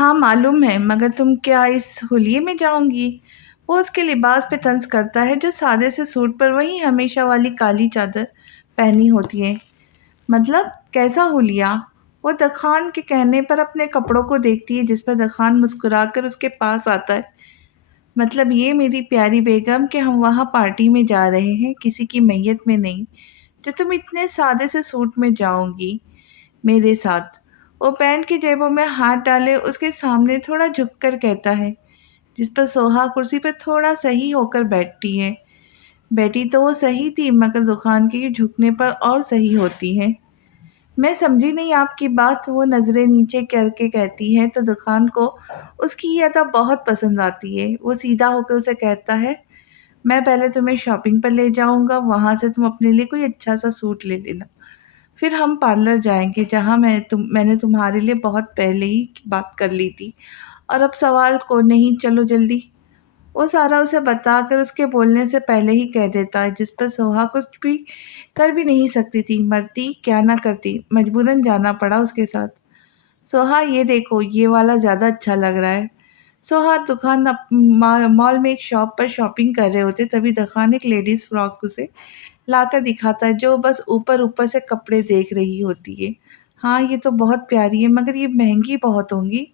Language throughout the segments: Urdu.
ہاں معلوم ہے، مگر تم کیا اس حلیے میں جاؤں گی؟ وہ اس کے لباس پہ طنز کرتا ہے جو سادے سے سوٹ پر وہی ہمیشہ والی کالی چادر پہنی ہوتی ہے۔ مطلب کیسا حلیہ؟ وہ دخان کے کہنے پر اپنے کپڑوں کو دیکھتی ہے جس پر دخان مسکرا کر اس کے پاس آتا ہے۔ مطلب یہ میری پیاری بیگم کہ ہم وہاں پارٹی میں جا رہے ہیں، کسی کی میت میں نہیں، جو تم اتنے سادے سے سوٹ میں جاؤ گی میرے ساتھ۔ وہ پینٹ کی جیبوں میں ہاتھ ڈالے اس کے سامنے تھوڑا جھک کر کہتا ہے، جس پر سوہا کرسی پہ تھوڑا صحیح ہو کر بیٹھتی ہے۔ بیٹی تو وہ صحیح تھی مگر دکان کے جھکنے پر اور صحیح ہوتی ہے۔ میں سمجھی نہیں آپ کی بات، وہ نظریں نیچے کر کے کہتی ہے تو دکان کو اس کی یہ ادا بہت پسند آتی ہے۔ وہ سیدھا ہو کے اسے کہتا ہے، میں پہلے تمہیں شاپنگ پر لے جاؤں گا، وہاں سے تم اپنے لیے کوئی اچھا سا سوٹ لے لینا، پھر ہم پارلر جائیں گے جہاں میں نے تمہارے لیے بہت پہلے ہی بات کر لی تھی، اور اب سوال کو نہیں، چلو جلدی۔ وہ سارا اسے بتا کر اس کے بولنے سے پہلے ہی کہہ دیتا ہے، جس پر سوہا کچھ بھی کر بھی نہیں سکتی تھی، مرتی کیا نہ کرتی، مجبوراً جانا پڑا اس کے ساتھ۔ سوہا یہ دیکھو، یہ والا زیادہ اچھا لگ رہا ہے۔ سوہا دکان مال میں ایک شاپ پر شاپنگ کر رہے ہوتے تبھی دکان ایک لیڈیز فراک اسے لا کر دکھاتا ہے جو بس اوپر اوپر سے کپڑے دیکھ رہی ہوتی ہے۔ ہاں یہ تو بہت پیاری ہے مگر یہ مہنگی بہت ہوں گی۔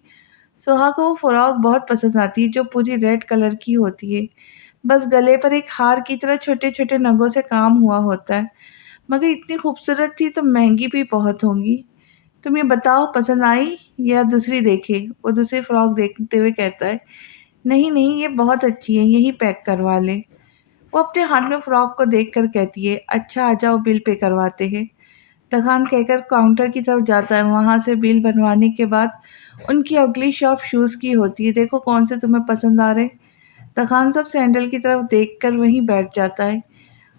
سوہا کو وہ فراک بہت پسند آتی ہے جو پوری ریڈ کلر کی ہوتی ہے، بس گلے پر ایک ہار کی طرح چھوٹے چھوٹے نگوں سے کام ہوا ہوتا ہے، مگر اتنی خوبصورت تھی تو مہنگی بھی بہت ہوں گی۔ تم یہ بتاؤ پسند آئی یا دوسری دیکھے؟ وہ دوسری فراک دیکھتے ہوئے کہتا ہے، نہیں نہیں یہ بہت اچھی ہے، یہی پیک کروا لے۔ وہ اپنے ہاتھ میں فراک کو دیکھ کر کہتی ہے، اچھا آ جاؤ بل پے کرواتے ہیں۔ دکان کہہ کر کاؤنٹر کی طرف جاتا ہے، وہاں سے بل بنوانے کے بعد ان کی اگلی شاپ شوز کی ہوتی ہے، دیکھو کون سے تمہیں پسند آ رہے۔ دکان سب سینڈل کی طرف دیکھ کر وہیں بیٹھ جاتا ہے۔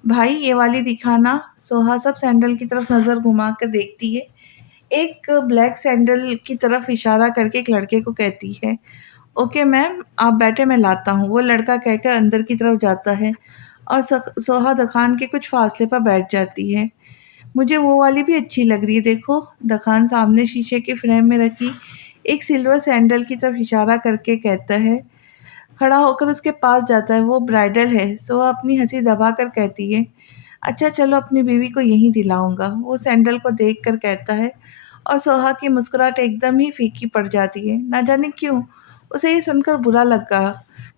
بھائی یہ والی دکھانا۔ سوہا سب سینڈل کی طرف نظر گھما کر دیکھتی ہے، ایک بلیک سینڈل کی طرف اشارہ کر کے ایک لڑکے کو کہتی ہے، اوکے میم آپ بیٹھے میں لاتا ہوں۔ وہ لڑکا کہہ کر اندر کی طرف جاتا ہے اور سوہا دکان کے کچھ فاصلے پر بیٹھ جاتی ہے۔ مجھے وہ والی بھی اچھی لگ رہی ہے، دیکھو۔ دکان سامنے شیشے کے فریم میں رکھی ایک سلور سینڈل کی طرف اشارہ کر کے کہتا ہے، کھڑا ہو کر اس کے پاس جاتا ہے، وہ برائڈل ہے۔ سوہا اپنی ہنسی دبا کر کہتی ہے، اچھا چلو اپنی بیوی کو یہیں دلاؤں گا۔ وہ سینڈل کو دیکھ کر کہتا ہے اور سوہا کی مسکراہٹ ایک دم ہی پھیکی پڑ جاتی ہے، نہ جانے کیوں اسے یہ سن کر برا لگا۔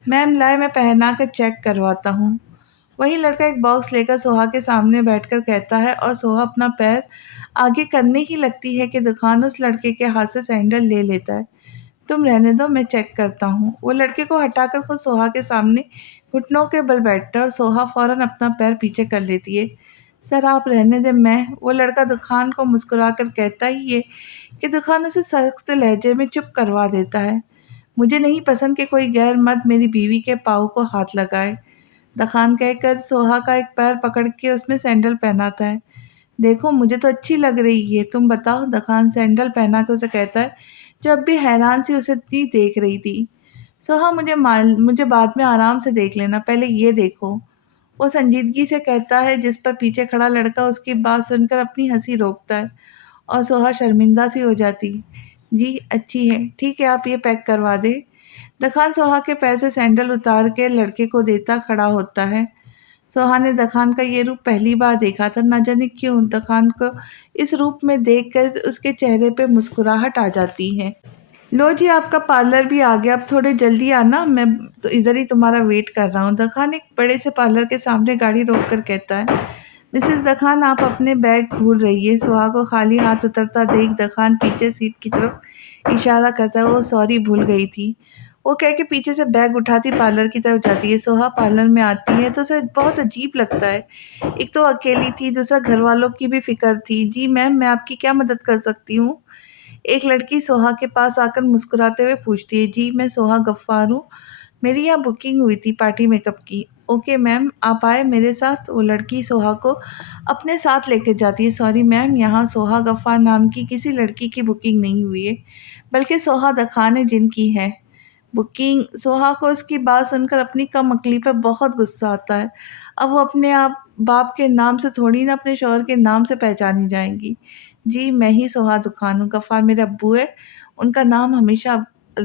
میم لائے میں پہنا کر چیک کرواتا ہوں۔ وہی لڑکا ایک باکس لے کر سوہا کے سامنے بیٹھ کر کہتا ہے اور سوہا اپنا پیر آگے کرنے ہی لگتی ہے کہ دکان اس لڑکے کے ہاتھ سے سینڈل لے لیتا ہے۔ تم رہنے دو میں چیک کرتا ہوں۔ وہ لڑکے کو ہٹا کر خود سوہا کے سامنے گھٹنوں کے بل بیٹھتا ہے اور سوہا فوراً اپنا پیر پیچھے کر لیتی ہے۔ سر آپ رہنے دیں، میں۔ وہ لڑکا دکان کو مسکرا کر کہتا ہی ہے کہ دکان اسے سخت لہجے میں چپ کروا دیتا ہے، مجھے نہیں پسند کہ کوئی غیر مرد میری بیوی کے پاؤں کو ہاتھ لگائے۔ دکان کہہ کر سوہا کا ایک پیر پکڑ کے اس میں سینڈل پہناتا ہے، دیکھو مجھے تو اچھی لگ رہی ہے، تم بتاؤ۔ دکان سینڈل پہنا کے اسے کہتا ہے جو اب بھی حیران سی اسے دیکھ رہی تھی۔ سوہا مجھے بعد میں آرام سے دیکھ لینا، پہلے یہ دیکھو۔ وہ سنجیدگی سے کہتا ہے جس پر پیچھے کھڑا لڑکا اس کی بات سن کر اپنی ہنسی روکتا ہے اور سوہا شرمندہ سی ہو جاتی، جی اچھی ہے، ٹھیک ہے آپ یہ پیک کروا دے۔ دکان سوہا کے پیر سے سینڈل اتار کے لڑکے کو دیتا کھڑا ہوتا ہے۔ سوہا نے دکان کا یہ روپ پہلی بار دیکھا تھا، نہ جانے کیوں دکان کو اس روپ میں دیکھ کر اس کے چہرے پہ مسکراہٹ آ جاتی ہے۔ لو جی آپ کا پارلر بھی آ گیا، اب تھوڑے جلدی آنا، میں تو ادھر ہی تمہارا ویٹ کر رہا ہوں۔ دکان ایک بڑے سے پارلر کے سامنے گاڑی روک کر کہتا ہے، مسز دکان آپ اپنے بیگ بھول رہی ہے۔ سوہا کو خالی ہاتھ اترتا دیکھ دکان پیچھے سیٹ کی طرف اشارہ کرتا ہے، وہ سوری بھول گئی تھی۔ وہ کہہ کے پیچھے سے بیگ اٹھاتی پارلر کی طرف جاتی ہے۔ سوہا پارلر میں آتی ہے تو اسے بہت عجیب لگتا ہے، ایک تو اکیلی تھی، دوسرا گھر والوں کی بھی فکر تھی۔ جی میم میں آپ کی کیا مدد کر سکتی ہوں؟ ایک لڑکی سوہا کے پاس آ کر مسکراتے ہوئے پوچھتی ہے، جی میں سوہا غفار ہوں، میری یہاں بکنگ ہوئی تھی پارٹی میک اپ کی۔ اوکے میم آپ آئے میرے ساتھ۔ وہ لڑکی سوہا کو اپنے ساتھ لے کے جاتی ہے۔ سوری میم یہاں سوہا غفار نام کی کسی لڑکی کی بکنگ نہیں ہوئی ہے، بلکہ سوہا دکان ہے جن کی ہے بکنگ۔ سوہا کو اس کی بات سن کر اپنی کم عقلی پر بہت غصہ آتا ہے، اب وہ اپنے باپ کے نام سے تھوڑی نہ اپنے شوہر کے نام سے پہچانی جائیں گی۔ جی میں ہی سوہا دکان ہوں، غفار میرے ابو ہے، ان کا نام ہمیشہ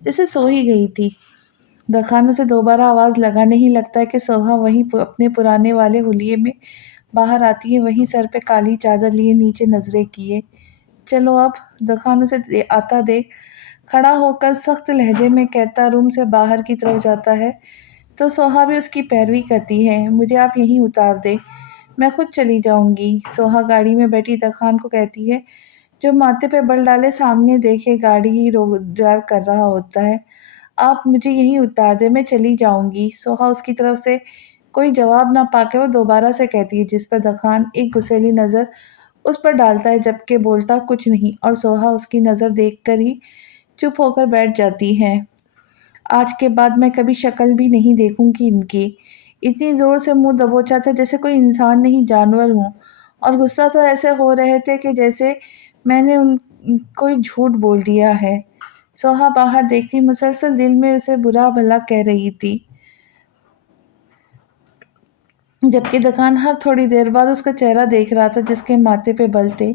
جیسے سو ہی گئی تھی۔ دکانوں سے دوبارہ آواز لگا نہیں لگتا ہے کہ سوہا وہیں اپنے پرانے والے حلیے میں باہر آتی ہے، وہیں سر پہ کالی چادر لیے نیچے نظریں کیے۔ چلو اب، دکانوں سے آتا دیکھ کھڑا ہو کر سخت لہجے میں کہتا روم سے باہر کی طرف جاتا ہے تو سوہا بھی اس کی پیروی کرتی ہے۔ مجھے آپ یہیں اتار دیں، میں خود چلی جاؤں گی، سوہا گاڑی میں بیٹھی دکان کو کہتی ہے، جو ماتھے پہ بل ڈالے سامنے دیکھے گاڑی ہی ڈرائیو کر رہا ہوتا ہے۔ آپ مجھے یہیں اتار دیں، میں چلی جاؤں گی۔ سوہا اس کی طرف سے کوئی جواب نہ پا کے وہ دوبارہ سے کہتی ہے، جس پر دکان ایک غصیلی نظر اس پر ڈالتا ہے جبکہ بولتا کچھ نہیں، اور سوہا اس کی نظر دیکھ کر ہی چپ ہو کر بیٹھ جاتی ہے۔ آج کے بعد میں کبھی شکل بھی نہیں دیکھوں گی ان کی۔ اتنی زور سے منہ دبوچا تھا جیسے کوئی انسان نہیں جانور ہوں، اور غصہ تو ایسے ہو رہے تھے کہ جیسے میں نے ان کوئی جھوٹ بول دیا ہے۔ سوہا باہر دیکھتی مسلسل دل میں اسے برا بھلا کہہ رہی تھی، جبکہ دکان ہر تھوڑی دیر بعد اس کا چہرہ دیکھ رہا تھا جس کے ماتھے پہ بل تھے۔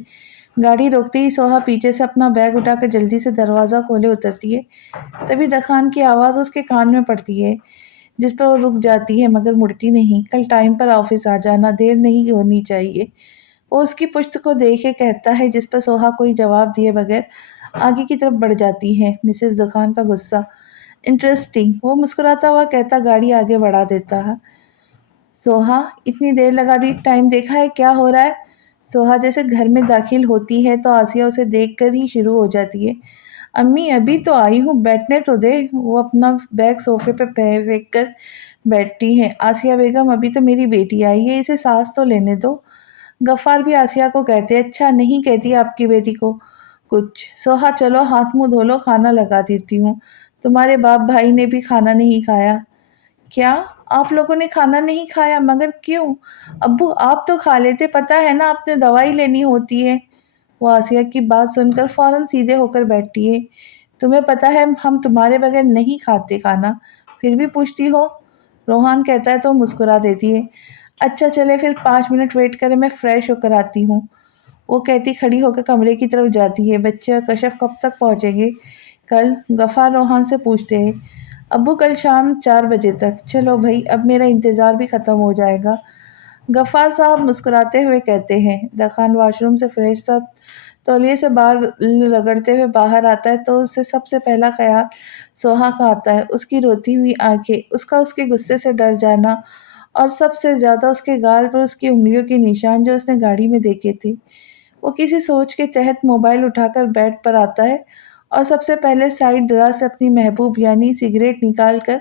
گاڑی روکتے ہی سوہا پیچھے سے اپنا بیگ اٹھا کر جلدی سے دروازہ کھولے اترتی ہے۔ تبھی دکان کی آواز اس کے کان میں پڑتی ہے، جس پر وہ رک جاتی ہے مگر مڑتی نہیں۔ کل ٹائم پر آفس آ جانا، دیر نہیں ہونی چاہیے، وہ اس کی پشت کو دیکھے کہتا ہے، جس پر سوہا کوئی جواب دیے بغیر آگے کی طرف بڑھ جاتی ہے۔ مسز دکان کا غصہ، انٹرسٹنگ، وہ مسکراتا ہوا کہتا گاڑی آگے بڑھا دیتا ہے۔ سوہا، اتنی دیر لگا دی، ٹائم دیکھا ہے کیا ہو رہا ہے؟ سوہا جیسے گھر میں داخل ہوتی ہے تو آسیہ اسے دیکھ کر ہی شروع ہو جاتی ہے، امی ابھی تو آئی ہوں، بیٹھنے تو دے۔ وہ اپنا بیگ صوفے پہ پھینک کر بیٹھتی ہے۔ آسیہ بیگم، ابھی تو میری بیٹی آئی ہے، اسے سانس تو لینے دو۔ غفار بھی آسیہ کو کہتے، اچھا نہیں کہتی آپ کی بیٹی کو کچھ؟ سوہا، چلو ہاتھ منہ دھو لو، کھانا لگا دیتی ہوں، تمہارے باپ بھائی نے بھی کھانا نہیں کھایا۔ کیا آپ لوگوں نے کھانا نہیں کھایا؟ مگر کیوں؟ ابو آپ تو کھا لیتے، پتہ ہے نا آپ نے دوائی لینی ہوتی ہے۔ وہ آسیہ کی بات سن کر فوراً سیدھے ہو کر بیٹھتی ہے، تمہیں پتہ ہے ہم تمہارے بغیر نہیں کھاتے کھانا، پھر بھی پوچھتی ہو؟ روحان کہتا ہے تو مسکرا دیتی ہے، اچھا چلے پھر 5 منٹ ویٹ کرے، میں فریش ہو کر آتی ہوں۔ وہ کہتی کھڑی ہو کر کمرے کی طرف جاتی ہے۔ بچے اور کشف کب تک پہنچیں گے کل؟ غفار روحان سے پوچھتے ہیں۔ ابو کل شام 4 بجے تک۔ چلو بھائی، اب میرا انتظار بھی ختم ہو جائے گا، غفار صاحب مسکراتے ہوئے کہتے ہیں۔ دکان واش روم سے فریش سا تولیے سے بال رگڑتے ہوئے باہر آتا ہے تو اسے سب سے پہلا خیال سوہا کا آتا ہے، اس کی روتی ہوئی آنکھیں، اس کے غصے سے ڈر جانا، اور سب سے زیادہ اس کے گال پر اس کی انگلیوں کے نشان جو اس نے گاڑی میں دیکھے تھے۔ وہ کسی سوچ کے تحت موبائل اٹھا کر بیڈ پر آتا ہے اور سب سے پہلے سائیڈ ڈرا سے اپنی محبوب یعنی سگریٹ نکال کر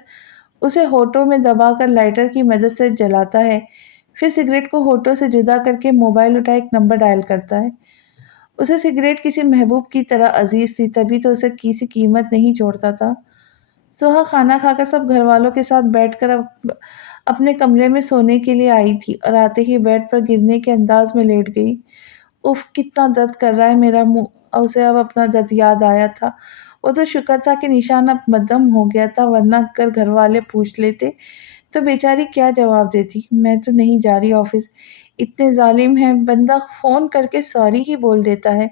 اسے ہونٹوں میں دبا کر لائٹر کی مدد سے جلاتا ہے، پھر سگریٹ کو ہونٹوں سے جدا کر کے موبائل اٹھا ایک نمبر ڈائل کرتا ہے۔ اسے سگریٹ کسی محبوب کی طرح عزیز تھی، تبھی تو اسے کسی قیمت نہیں چھوڑتا تھا۔ سوہا کھانا کھا کر سب گھر والوں کے ساتھ بیٹھ کر اپنے کمرے میں سونے کے لیے آئی تھی اور آتے ہی بیڈ پر گرنے کے انداز میں لیٹ گئی۔ اف، کتنا درد کر رہا ہے میرا منہ، اور اسے اب اپنا درد یاد آیا تھا۔ وہ تو شکر تھا کہ نشان اب مدھم ہو گیا تھا، ورنہ اگر گھر والے پوچھ لیتے تو بیچاری کیا جواب دیتی؟ میں تو نہیں جا رہی آفس، اتنے ظالم ہیں، بندہ فون کر کے سوری ہی بول دیتا ہے،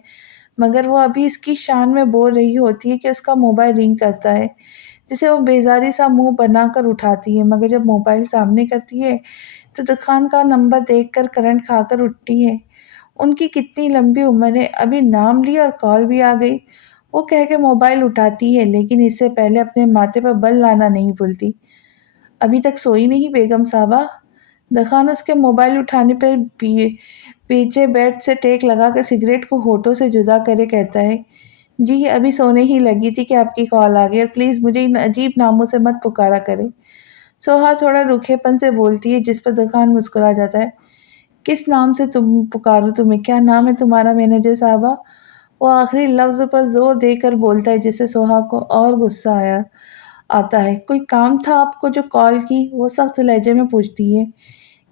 مگر وہ ابھی اس کی شان میں بول رہی ہوتی ہے کہ اس کا موبائل رنگ کرتا ہے، جسے وہ بیزاری سا منہ بنا کر اٹھاتی ہے، مگر جب موبائل سامنے کرتی ہے تو دکان کا نمبر دیکھ کر کرنٹ کھا کر اٹھتی ہے۔ ان کی کتنی لمبی عمر ہے، ابھی نام لیا اور کال بھی آ گئی۔ وہ کہہ کے موبائل اٹھاتی ہے، لیکن اس سے پہلے اپنے ماتھے پر بل لانا نہیں بھولتی۔ ابھی تک سوئی نہیں بیگم صاحبہ؟ دکان اس کے موبائل اٹھانے پر پیچھے بیڈ سے ٹیک لگا کر سگریٹ کو ہونٹوں سے جدا کرے کہتا ہے، جی ابھی سونے ہی لگی تھی کہ آپ کی کال آ گئی، اور پلیز مجھے ان عجیب ناموں سے مت پکارا کرے۔ سوہا تھوڑا روکھے پن سے بولتی ہے، جس پر دکان مسکرا جاتا ہے۔ کس نام سے تم پکاروں تمہیں؟ کیا نام ہے تمہارا مینیجر صاحبہ؟ وہ آخری لفظ پر زور دے کر بولتا ہے، جس سے سوہا کو اور غصہ آتا ہے۔ کوئی کام تھا آپ کو جو کال کی؟ وہ سخت لہجے میں پوچھتی ہے۔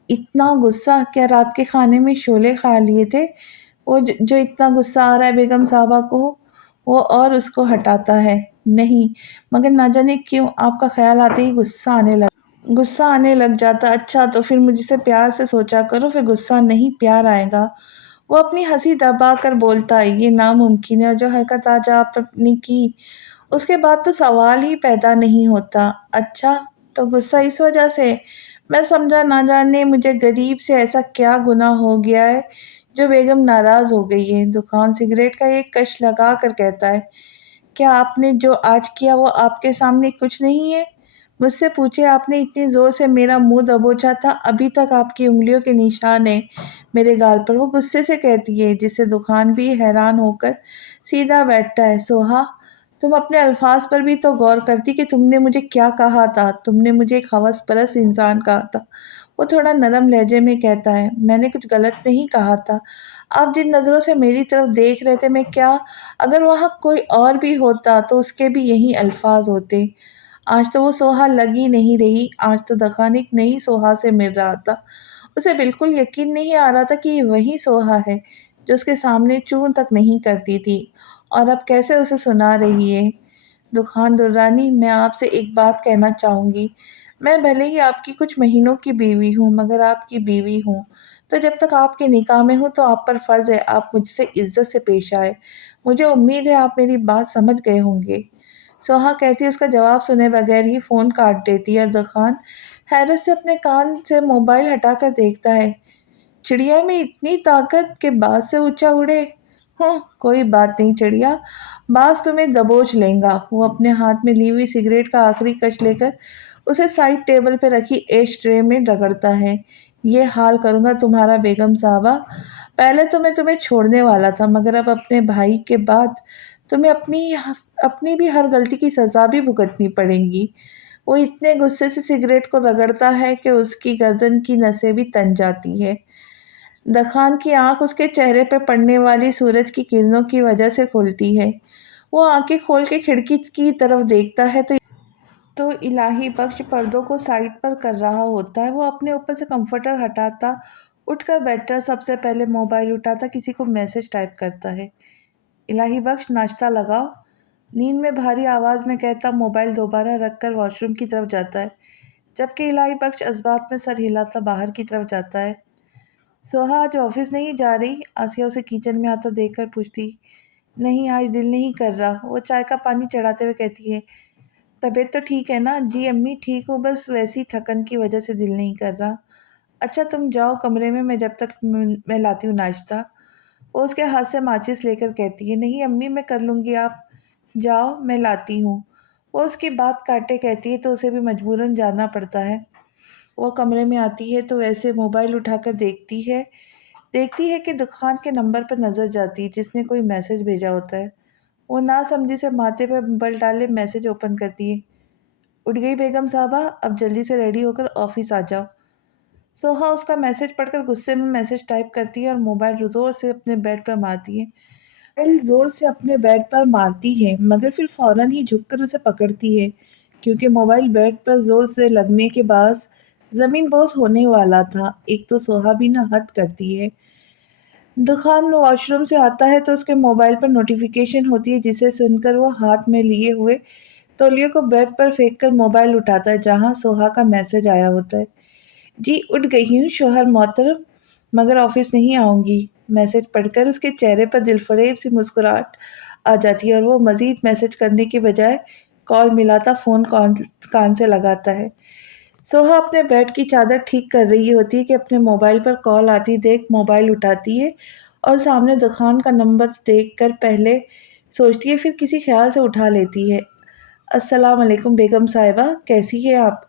اتنا غصہ؟ کیا رات کے کھانے میں شولے کھا لیے تھے؟ وہ جو اتنا غصہ آ رہا ہے بیگم صاحبہ کو؟ وہ اور اس کو ہٹاتا ہے۔ نہیں، مگر نہ جانے کیوں آپ کا خیال آتے ہی غصہ آنے لگ جاتا۔ اچھا تو پھر مجھ سے پیار سے سوچا کرو، پھر غصہ نہیں پیار آئے گا۔ وہ اپنی ہنسی دبا کر بولتا ہے، یہ ناممکن ہے، اور جو حرکت آج آپ نے کی اس کے بعد تو سوال ہی پیدا نہیں ہوتا۔ اچھا، تو غصہ اس وجہ سے؟ میں سمجھا نہ جانے مجھے غریب سے ایسا کیا گناہ ہو گیا ہے جو بیگم ناراض ہو گئی ہے۔ دخان سگریٹ کا ایک کش لگا کر کہتا ہے، کیا آپ نے جو آج کیا وہ آپ کے سامنے کچھ نہیں ہے؟ مجھ سے پوچھے آپ نے اتنی زور سے میرا منہ دبوچا تھا، ابھی تک آپ کی انگلیوں کے نشان ہیں میرے گال پر۔ وہ غصے سے کہتی ہے، جس سے دخان بھی حیران ہو کر سیدھا بیٹھتا ہے، سوہا تم اپنے الفاظ پر بھی تو غور کرتی کہ تم نے مجھے کیا کہا تھا۔ تم نے مجھے ایک ہوس پرست انسان کہا تھا۔ وہ تھوڑا نرم لہجے میں کہتا ہے، میں نے کچھ غلط نہیں کہا تھا۔ آپ جن نظروں سے میری طرف دیکھ رہے تھے، میں کیا اگر وہاں کوئی اور بھی ہوتا تو اس کے بھی یہی الفاظ ہوتے۔ آج تو وہ سوہا لگ ہی نہیں رہی، آج تو دخان ایک نئی سوہا سے مل رہا تھا۔ اسے بالکل یقین نہیں آ رہا تھا کہ یہ وہی سوہا ہے جو اس کے سامنے چون تک نہیں کرتی تھی اور اب کیسے اسے سنا رہی ہے۔ دخان درانی، میں آپ سے ایک بات کہنا چاہوں گی۔ میں بھلے ہی آپ کی کچھ مہینوں کی بیوی ہوں، مگر آپ کی بیوی ہوں تو جب تک آپ کے نکاح میں ہوں تو آپ پر فرض ہے آپ مجھ سے عزت سے پیش آئے۔ مجھے امید ہے آپ میری بات سمجھ گئے ہوں گے۔ سوہا کہتی اس کا جواب سنے بغیر ہی فون کاٹ دیتی ہے اور دخان حیرت سے اپنے کان سے موبائل ہٹا کر دیکھتا ہے۔ چڑیا میں اتنی طاقت کہ باز سے اونچا اڑے؟ کوئی بات نہیں چڑیا، باز تمہیں دبوچ لیں گا۔ وہ اپنے ہاتھ میں لی ہوئی سگریٹ کا آخری کش لے کر اسے سائڈ ٹیبل پہ رکھی ایش ٹرے میں رگڑتا ہے۔ یہ حال کروں گا تمہارا بیگم صاحبہ۔ پہلے تو میں تمہیں چھوڑنے والا تھا، مگر اب اپنے بھائی کے بعد تمہیں اپنی بھی ہر غلطی کی سزا بھی بھگتنی پڑے گی۔ وہ اتنے غصے سے سگریٹ کو رگڑتا ہے کہ اس کی گردن کی نسیں بھی تن جاتی ہے۔ دخان کی آنکھ اس کے چہرے پہ پڑنے والی سورج کی کرنوں کی وجہ سے کھلتی ہے۔ وہ آنکھیں کھول کے کھڑکی کی طرف دیکھتا ہے تو الہی بخش پردوں کو سائڈ پر کر رہا ہوتا ہے۔ وہ اپنے اوپر سے کمفرٹر ہٹاتا، اٹھ کر بیٹھتا، سب سے پہلے موبائل اٹھاتا، کسی کو میسج ٹائپ کرتا ہے۔ الہی بخش، ناشتہ لگاؤ، نیند میں بھاری آواز میں کہتا موبائل دوبارہ رکھ کر واش روم کی طرف جاتا ہے، جبکہ الہی بخش اسبات میں سر ہلاتا باہر کی طرف جاتا ہے۔ سوہا آج آفس نہیں جا رہی؟ آسیہ اسے کچن میں آتا دیکھ کر پوچھتی۔ نہیں، آج دل نہیں کر رہا، وہ چائے کا پانی چڑھاتے ہوئے کہتی ہے۔ طبیعت تو ٹھیک ہے نا؟ جی امی ٹھیک ہوں، بس ویسی تھکن کی وجہ سے دل نہیں کر رہا۔ اچھا تم جاؤ کمرے میں جب تک میں لاتی ہوں ناشتہ۔ وہ اس کے ہاتھ سے ماچس لے کر کہتی ہے، نہیں امی میں کر لوں گی، آپ جاؤ میں لاتی ہوں۔ وہ اس کی بات کاٹے کہتی ہے تو اسے بھی مجبوراً جانا پڑتا ہے۔ وہ کمرے میں آتی ہے تو ویسے موبائل اٹھا کر دیکھتی ہے کہ دخان کے نمبر پر نظر جاتی ہے جس نے کوئی میسج بھیجا ہوتا ہے۔ وہ نہ سمجھی سے ماتھے پہ بل ڈالے میسج اوپن کرتی ہے۔ اٹھ گئی بیگم صاحبہ، اب جلدی سے ریڈی ہو کر آفس آ جاؤ۔ سوہا اس کا میسج پڑھ کر غصے میں میسج ٹائپ کرتی ہے اور موبائل زور سے اپنے بیڈ پر مارتی ہے مگر پھر فوراً ہی جھک کر اسے پکڑتی ہے کیونکہ موبائل بیڈ پر زور سے لگنے کے باعث زمین بوس ہونے والا تھا۔ ایک تو سوہا بھی نہ حد کرتی ہے۔ دخان واش روم سے آتا ہے تو اس کے موبائل پر نوٹیفیکیشن ہوتی ہے جسے سن کر وہ ہاتھ میں لیے ہوئے تولیے کو بیڈ پر پھینک کر موبائل اٹھاتا ہے جہاں سوہا کا میسج آیا ہوتا ہے۔ جی اٹھ گئی ہوں شوہر محترم، مگر آفس نہیں آؤں گی۔ میسج پڑھ کر اس کے چہرے پر دل فریب سی مسکراہٹ آ جاتی ہے اور وہ مزید میسج کرنے کی بجائے کال ملاتا فون کان سے لگاتا ہے۔ سوہا اپنے بیڈ کی چادر ٹھیک کر رہی ہوتی ہے کہ اپنے موبائل پر کال آتی دیکھ موبائل اٹھاتی ہے اور سامنے دخان کا نمبر دیکھ کر پہلے سوچتی ہے پھر کسی خیال سے اٹھا لیتی ہے۔ السلام علیکم بیگم صاحبہ، کیسی ہیں آپ؟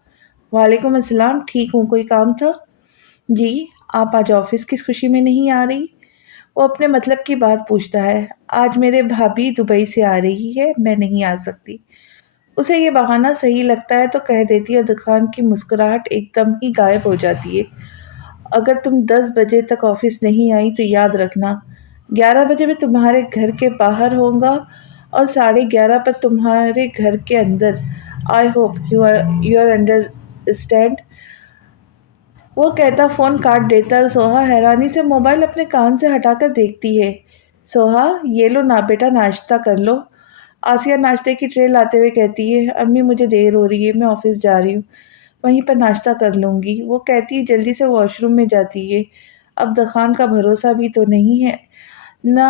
وعلیکم السلام، ٹھیک ہوں، کوئی کام تھا؟ جی، آپ آج آفس کس خوشی میں نہیں آ رہی؟ وہ اپنے مطلب کی بات پوچھتا ہے۔ آج میرے بھابھی دبئی سے آ رہی ہے، میں نہیں آ سکتی۔ اسے یہ بہانہ صحیح لگتا ہے تو کہہ دیتی ہے۔ دخان کی مسکراہٹ ایک دم ہی غائب ہو جاتی ہے۔ اگر تم 10 بجے تک آفس نہیں آئی تو یاد رکھنا 11 بجے میں تمہارے گھر کے باہر ہوں گا اور 11:30 پر تمہارے گھر کے اندر۔ I hope you are understand. وہ کہتا فون کاٹ دیتا اور سوہا حیرانی سے موبائل اپنے کان سے ہٹا کر دیکھتی ہے۔ سوہا، یہ لو نا بیٹا، ناشتہ کر لو۔ آسیہ ناشتے کی ٹرے لاتے ہوئے کہتی ہے، امی مجھے دیر ہو رہی ہے، میں آفس جا رہی ہوں، وہیں پر ناشتہ کر لوں گی۔ وہ کہتی ہے جلدی سے واش روم میں جاتی ہے۔ اب دخان کا بھروسہ بھی تو نہیں ہے، نہ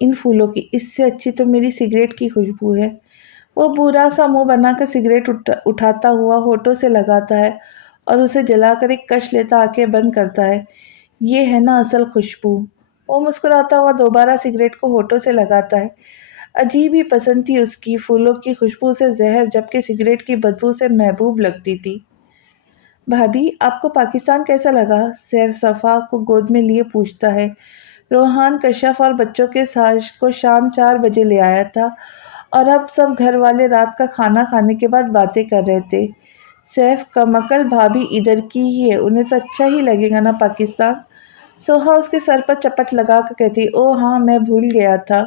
ان پھولوں کی، اس سے اچھی تو میری سگریٹ کی خوشبو ہے۔ وہ برا سا منہ بنا کر سگریٹ اٹھاتا ہوا ہونٹوں سے لگاتا ہے اور اسے جلا کر ایک کش لیتا آنکھیں بند کرتا ہے۔ یہ ہے نا اصل خوشبو۔ وہ مسکراتا ہوا دوبارہ سگریٹ کو ہونٹوں سے لگاتا ہے۔ عجیب ہی پسند تھی اس کی، پھولوں کی خوشبو سے زہر جبکہ سگریٹ کی بدبو سے محبوب لگتی تھی۔ بھابھی آپ کو پاکستان کیسا لگا؟ سیف صفا کو گود میں لیے پوچھتا ہے۔ روحان کشف اور بچوں کے ساز کو شام 4 بجے لے آیا تھا اور اب سب گھر والے رات کا کھانا کھانے کے بعد باتیں کر رہے تھے۔ سیف کمکل بھابھی ادھر کی ہی ہے، انہیں تو اچھا ہی لگے گا نا پاکستان؟ سوہا اس کے سر پر چپٹ لگا کر کہتی، او ہاں میں بھول گیا تھا۔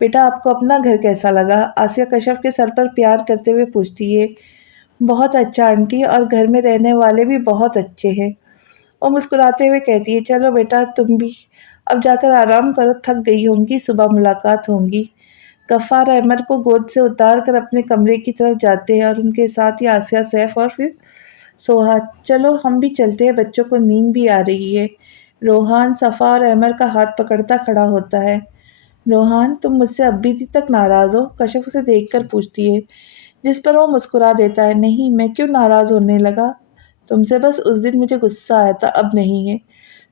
بیٹا آپ کو اپنا گھر کیسا لگا؟ آسیہ کشف کے سر پر پیار کرتے ہوئے پوچھتی ہے۔ بہت اچھا آنٹی، اور گھر میں رہنے والے بھی بہت اچھے ہیں۔ وہ مسکراتے ہوئے کہتی ہے، چلو بیٹا تم بھی اب جا کر آرام کرو، تھک گئی ہوں گی، صبح ملاقات ہوں گی۔ غفار احمد کو گود سے اتار کر اپنے کمرے کی طرف جاتے ہیں اور ان کے ساتھ ہی آسیہ، سیف اور پھر سوہا۔ چلو ہم بھی چلتے ہیں، بچوں کو نیند بھی آ رہی ہے۔ روحان صفا اور احمد کا ہاتھ پکڑتا کھڑا ہوتا ہے۔ روحان تم مجھ سے اب بھی تک ناراض ہو؟ کشف اسے دیکھ کر پوچھتی ہے، جس پر وہ مسکرا دیتا ہے۔ نہیں، میں کیوں ناراض ہونے لگا؟ تم سے بس اس دن مجھے غصہ آیا تھا، اب نہیں ہے۔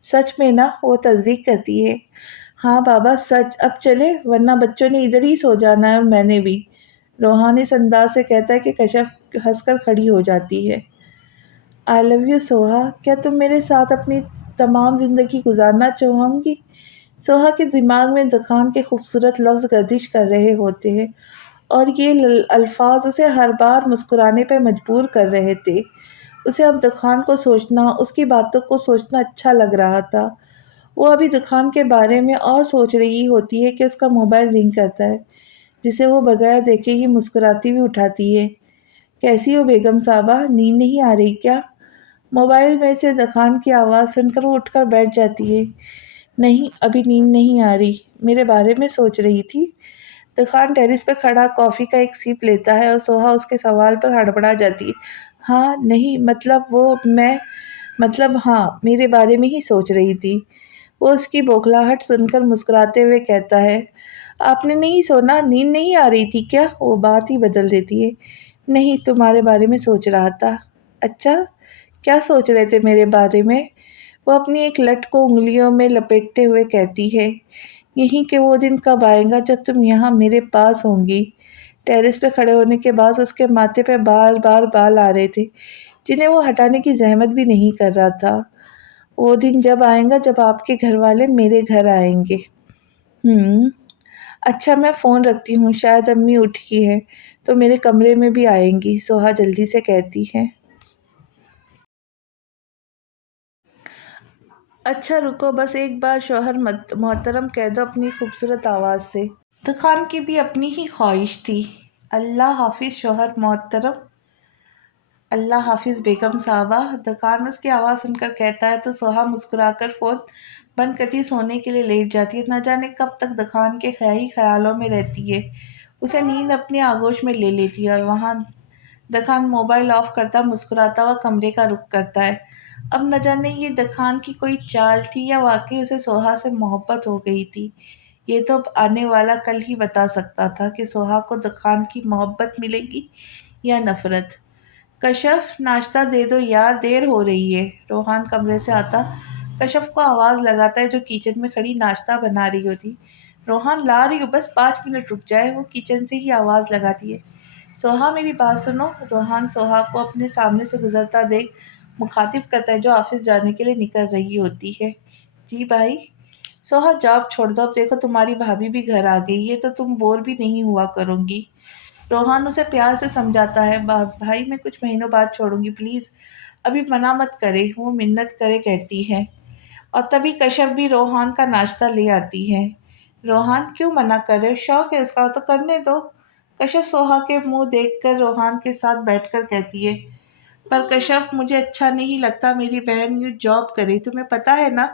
سچ میں نا؟ وہ تصدیق کرتی ہے۔ ہاں بابا سچ، اب چلے ورنہ بچوں نے ادھر ہی سو جانا ہے اور میں نے بھی۔ روحان اس انداز سے کہتا ہے کہ کشف ہنس کر کھڑی ہو جاتی ہے۔ آئی لو یو سوہا، کیا تم میرے ساتھ اپنی تمام زندگی گزارنا چاہوں گی؟ سوہا کے دماغ میں دخان کے خوبصورت لفظ گردش کر رہے ہوتے ہیں اور یہ الفاظ اسے ہر بار مسکرانے پر مجبور کر رہے تھے۔ اسے اب دخان کو سوچنا، اس کی باتوں کو سوچنا اچھا لگ رہا تھا۔ وہ ابھی دخان کے بارے میں اور سوچ رہی ہوتی ہے کہ اس کا موبائل رنگ کرتا ہے، جسے وہ بغیر دیکھے ہی مسکراتی ہوئی اٹھاتی ہے۔ کیسی ہو بیگم صاحبہ، نیند نہیں آ رہی کیا؟ موبائل میں سے دخان کی آواز سن کر وہ اٹھ کر بیٹھ جاتی ہے۔ نہیں ابھی نیند نہیں آ رہی، میرے بارے میں سوچ رہی تھی۔ دخان ٹیرس پر کھڑا کافی کا ایک سیپ لیتا ہے اور سوہا اس کے سوال پر ہڑبڑا جاتی ہے۔ ہاں نہیں مطلب ہاں میرے بارے میں ہی سوچ رہی تھی۔ وہ اس کی بوکھلاہٹ سن کر مسکراتے ہوئے کہتا ہے، آپ نے نہیں سونا؟ نیند نہیں آ رہی تھی کیا؟ وہ بات ہی بدل دیتی ہے، نہیں تمہارے بارے میں سوچ رہا تھا۔ اچھا کیا سوچ رہے تھے میرے بارے میں؟ وہ اپنی ایک لٹ کو انگلیوں میں لپیٹتے ہوئے کہتی ہے، یہی کہ وہ دن کب آئے گا جب تم یہاں میرے پاس ہوں گی۔ ٹیرس پہ کھڑے ہونے کے بعد اس کے ماتھے پہ بار بار بال آ رہے تھے جنہیں وہ ہٹانے کی زحمت بھی نہیں کر رہا تھا۔ وہ دن جب آئے گا جب آپ کے گھر والے میرے گھر آئیں گے۔ اچھا میں فون رکھتی ہوں، شاید امی اٹھی ہے تو میرے کمرے میں بھی آئیں گی، سوہا جلدی سے کہتی ہے۔ اچھا رکو بس ایک بار شوہر محترم کہہ دو اپنی خوبصورت آواز سے۔ دخان کی بھی اپنی ہی خواہش تھی۔ اللہ حافظ شوہر محترم۔ اللہ حافظ بیگم صاحبہ، دخان اس کی آواز سن کر کہتا ہے تو سوہا مسکرا کر فون بند کرتی سونے کے لیے لیٹ جاتی ہے۔ نہ جانے کب تک دخان کے ہی خیالوں میں رہتی ہے۔ اسے نیند اپنی آغوش میں لے لیتی ہے اور وہاں دخان موبائل آف کرتا مسکراتا ہوا کمرے کا رخ کرتا ہے۔ اب نہ جانے یہ دخان کی کوئی چال تھی یا واقعی اسے سوہا سے محبت ہو گئی تھی۔ یہ تو اب آنے والا کل ہی بتا سکتا تھا کہ سوہا کو دخان کی محبت ملے گی یا نفرت۔ کشف ناشتہ دے دو یار، دیر ہو رہی ہے۔ روحان کمرے سے آتا کشف کو آواز لگاتا ہے جو کچن میں کھڑی ناشتہ بنا رہی ہوتی۔ روحان لا رہی ہوں، بس 5 منٹ رک جائے، وہ کچن سے ہی آواز لگاتی ہے۔ سوہا میری بات سنو۔ روحان سوہا کو اپنے سامنے سے گزرتا دیکھ مخاطب کرتا ہے جو آفس جانے کے لیے نکل رہی ہوتی ہے۔ جی بھائی۔ سوہا جاب چھوڑ دو، اب دیکھو تمہاری بھابھی بھی گھر آ گئی ہے تو تم بور بھی نہیں ہوا کرو گی۔ روحان اسے پیار سے سمجھاتا ہے، بھائی میں کچھ مہینوں بعد چھوڑوں گی، پلیز ابھی منع مت کرے، وہ منت کرے کہتی ہے۔ اور تبھی کشف بھی روحان کا ناشتہ لے آتی ہے۔ روحان کیوں منع کر رہے ہو؟ شوق ہے اس کا تو کرنے دو۔ کشف سوہا کے منہ دیکھ کر روحان کے ساتھ بیٹھ کر کہتی ہے، پر کشف مجھے اچھا نہیں لگتا میری بہن یوں جاب کرے، تمہیں پتہ ہے نا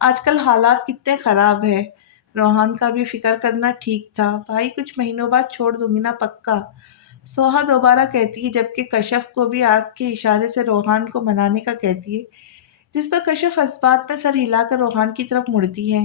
آج کل حالات کتنے خراب ہیں۔ روحان کا بھی فکر کرنا ٹھیک تھا، بھائی کچھ مہینوں بعد چھوڑ دوں گی نا پکا، سوہا دوبارہ کہتی ہے، جبکہ کشف کو بھی آنکھ کے اشارے سے روحان کو منانے کا کہتی ہے، جس پر کشف اس بات میں سر ہلا کر روحان کی طرف مڑتی ہے۔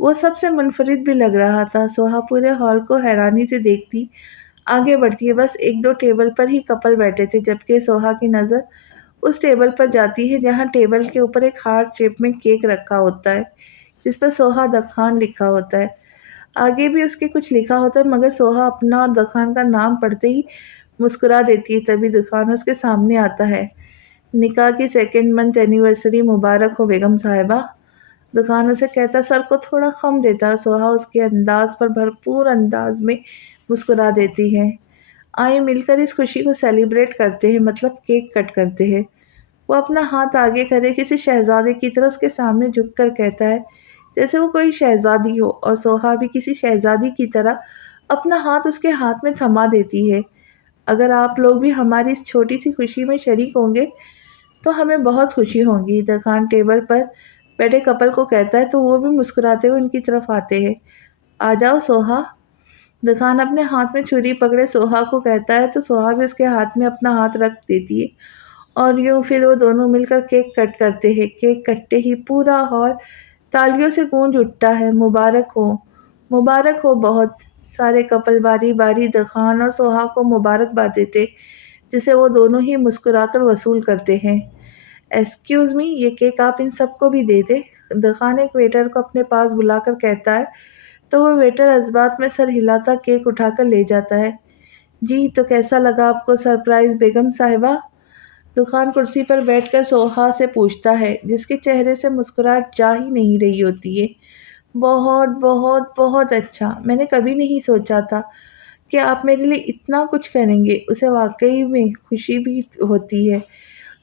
وہ سب سے منفرد بھی لگ رہا تھا۔ سوہا پورے ہال کو حیرانی سے دیکھتی آگے بڑھتی ہے۔ بس ایک دو ٹیبل پر ہی کپل بیٹھے تھے، جبکہ سوہا کی نظر اس ٹیبل پر جاتی ہے جہاں ٹیبل کے اوپر ایک ہارٹ شیپ میں کیک رکھا ہوتا ہے جس پر سوہا دکھان لکھا ہوتا ہے۔ آگے بھی اس کے کچھ لکھا ہوتا ہے، مگر سوہا اپنا اور دکھان کا نام پڑھتے ہی مسکرا دیتی ہے۔ تبھی دکھان اس کے سامنے آتا ہے۔ نکاح کی 2nd منتھ اینیورسری مبارک ہو بیگم صاحبہ۔ دکھان اسے کہتا، سر کو تھوڑا خم دیتا، سوہا اس کے انداز پر بھرپور انداز میں مسکرا دیتی ہے۔ آئیں مل کر اس خوشی کو سیلیبریٹ کرتے ہیں، مطلب کیک کٹ کرتے ہیں۔ وہ اپنا ہاتھ آگے کرے کسی شہزادے کی طرح اس کے سامنے جھک کر کہتا ہے، جیسے وہ کوئی شہزادی ہو، اور سوہا بھی کسی شہزادی کی طرح اپنا ہاتھ اس کے ہاتھ میں تھما دیتی ہے۔ اگر آپ لوگ بھی ہماری اس چھوٹی سی خوشی میں شریک ہوں گے تو ہمیں بہت خوشی ہوگی۔ دکھان ٹیبل پر بیٹھے کپل کو کہتا ہے تو وہ بھی مسکراتے ہوئے ان کی طرف آتے ہیں۔ آ جاؤ سوہا۔ دکھان اپنے ہاتھ میں چھری پکڑے سوہا کو کہتا ہے تو سوہا بھی اس کے ہاتھ میں اپنا ہاتھ رکھ دیتی ہے، اور یوں پھر وہ دونوں مل کر کیک کٹ کرتے ہیں۔ کیک کٹتے ہی پورا ہال تالیوں سے گونج اٹھتا ہے۔ مبارک ہو، مبارک ہو بہت۔ سارے کپل باری باری دکھان اور سوہا کو مبارکباد دیتے، جسے وہ دونوں ہی مسکرا کر وصول کرتے ہیں۔ ایکسکیوز می، یہ کیک آپ ان سب کو بھی دے دیں۔ دکھان ایک ویٹر کو اپنے پاس بلا کر کہتا ہے تو وہ ویٹر اثبات میں سر ہلاتا کیک اٹھا کر لے جاتا ہے۔ جی، تو کیسا لگا آپ کو سرپرائز بیگم صاحبہ؟ دکھان کرسی پر بیٹھ کر سوہا سے پوچھتا ہے، جس کے چہرے سے مسکراہٹ جا ہی نہیں رہی ہوتی ہے۔ بہت بہت بہت اچھا، میں نے کبھی نہیں سوچا تھا کہ آپ میرے لیے اتنا کچھ کریں گے۔ اسے واقعی میں خوشی بھی ہوتی ہے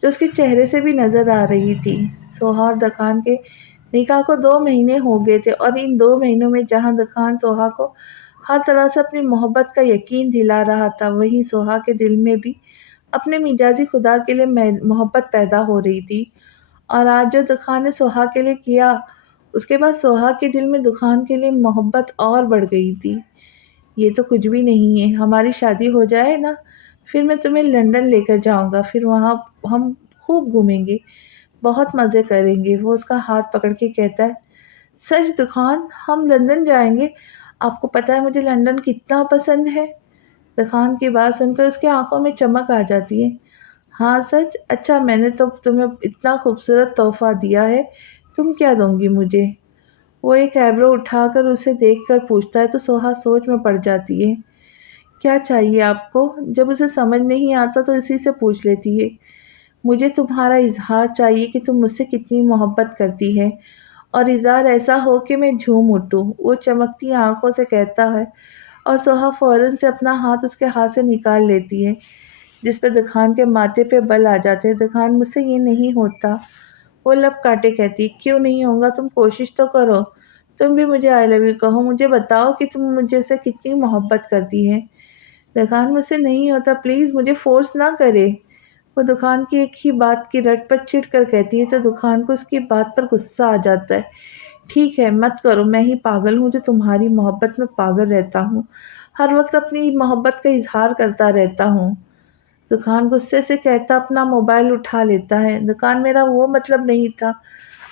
جو اس کے چہرے سے بھی نظر آ رہی تھی۔ سوہا اور دکھان کے نکاح کو 2 مہینے ہو گئے تھے، اور ان 2 مہینوں میں جہاں دکھان سوہا کو ہر طرح سے اپنی محبت کا یقین دلا رہا تھا، وہیں سوہا کے دل میں بھی اپنے مجازی خدا کے لیے محبت پیدا ہو رہی تھی۔ اور آج جو دکھان نے سوہا کے لیے کیا، اس کے بعد سوہا کے دل میں دکھان کے لیے محبت اور بڑھ گئی تھی۔ یہ تو کچھ بھی نہیں ہے، ہماری شادی ہو جائے نا، پھر میں تمہیں لندن لے کر جاؤں گا، پھر وہاں ہم خوب گھومیں گے، بہت مزے کریں گے۔ وہ اس کا ہاتھ پکڑ کے کہتا ہے، سچ دکھان، ہم لندن جائیں گے؟ آپ کو پتہ ہے مجھے لندن کتنا پسند ہے۔ دکھان کی بات سن کر اس کی آنکھوں میں چمک آ جاتی ہے۔ ہاں سچ؟ اچھا، میں نے تو تمہیں اتنا خوبصورت تحفہ دیا ہے، تم کیا دوں گی مجھے؟ وہ ایک ایبرو اٹھا کر اسے دیکھ کر پوچھتا ہے تو سوہا سوچ میں پڑ جاتی ہے۔ کیا چاہیے آپ کو؟ جب اسے سمجھ نہیں آتا تو اسی سے پوچھ لیتی ہے۔ مجھے تمہارا اظہار چاہیے کہ تم مجھ سے کتنی محبت کرتی ہے، اور اظہار ایسا ہو کہ میں جھوم اٹھوں، وہ چمکتی آنکھوں سے کہتا ہے، اور سوہا فوراً سے اپنا ہاتھ اس کے ہاتھ سے نکال لیتی ہے، جس پہ دکھان کے ماتھے پہ بل آ جاتے ہیں۔ دکھان، مجھ سے یہ نہیں ہوتا، وہ لب کاٹے کہتی۔ کیوں نہیں ہوگا؟ تم کوشش تو کرو، تم بھی مجھے آئی لو یو کہو، مجھے بتاؤ کہ تم مجھے سے کتنی محبت کرتی ہے۔ دکھان، مجھ سے نہیں ہوتا، پلیز مجھے فورس نہ کرے۔ وہ دکھان کی ایک ہی بات کی رٹ پر چڑ کر کہتی ہے تو دکھان کو اس کی بات پر غصہ آ جاتا ہے۔ ٹھیک ہے، مت کرو، میں ہی پاگل ہوں جو تمہاری محبت میں پاگل رہتا ہوں، ہر وقت اپنی محبت کا اظہار کرتا رہتا ہوں۔ دکھان غصے سے کہتا اپنا موبائل اٹھا لیتا ہے۔ دکھان، میرا وہ مطلب نہیں تھا۔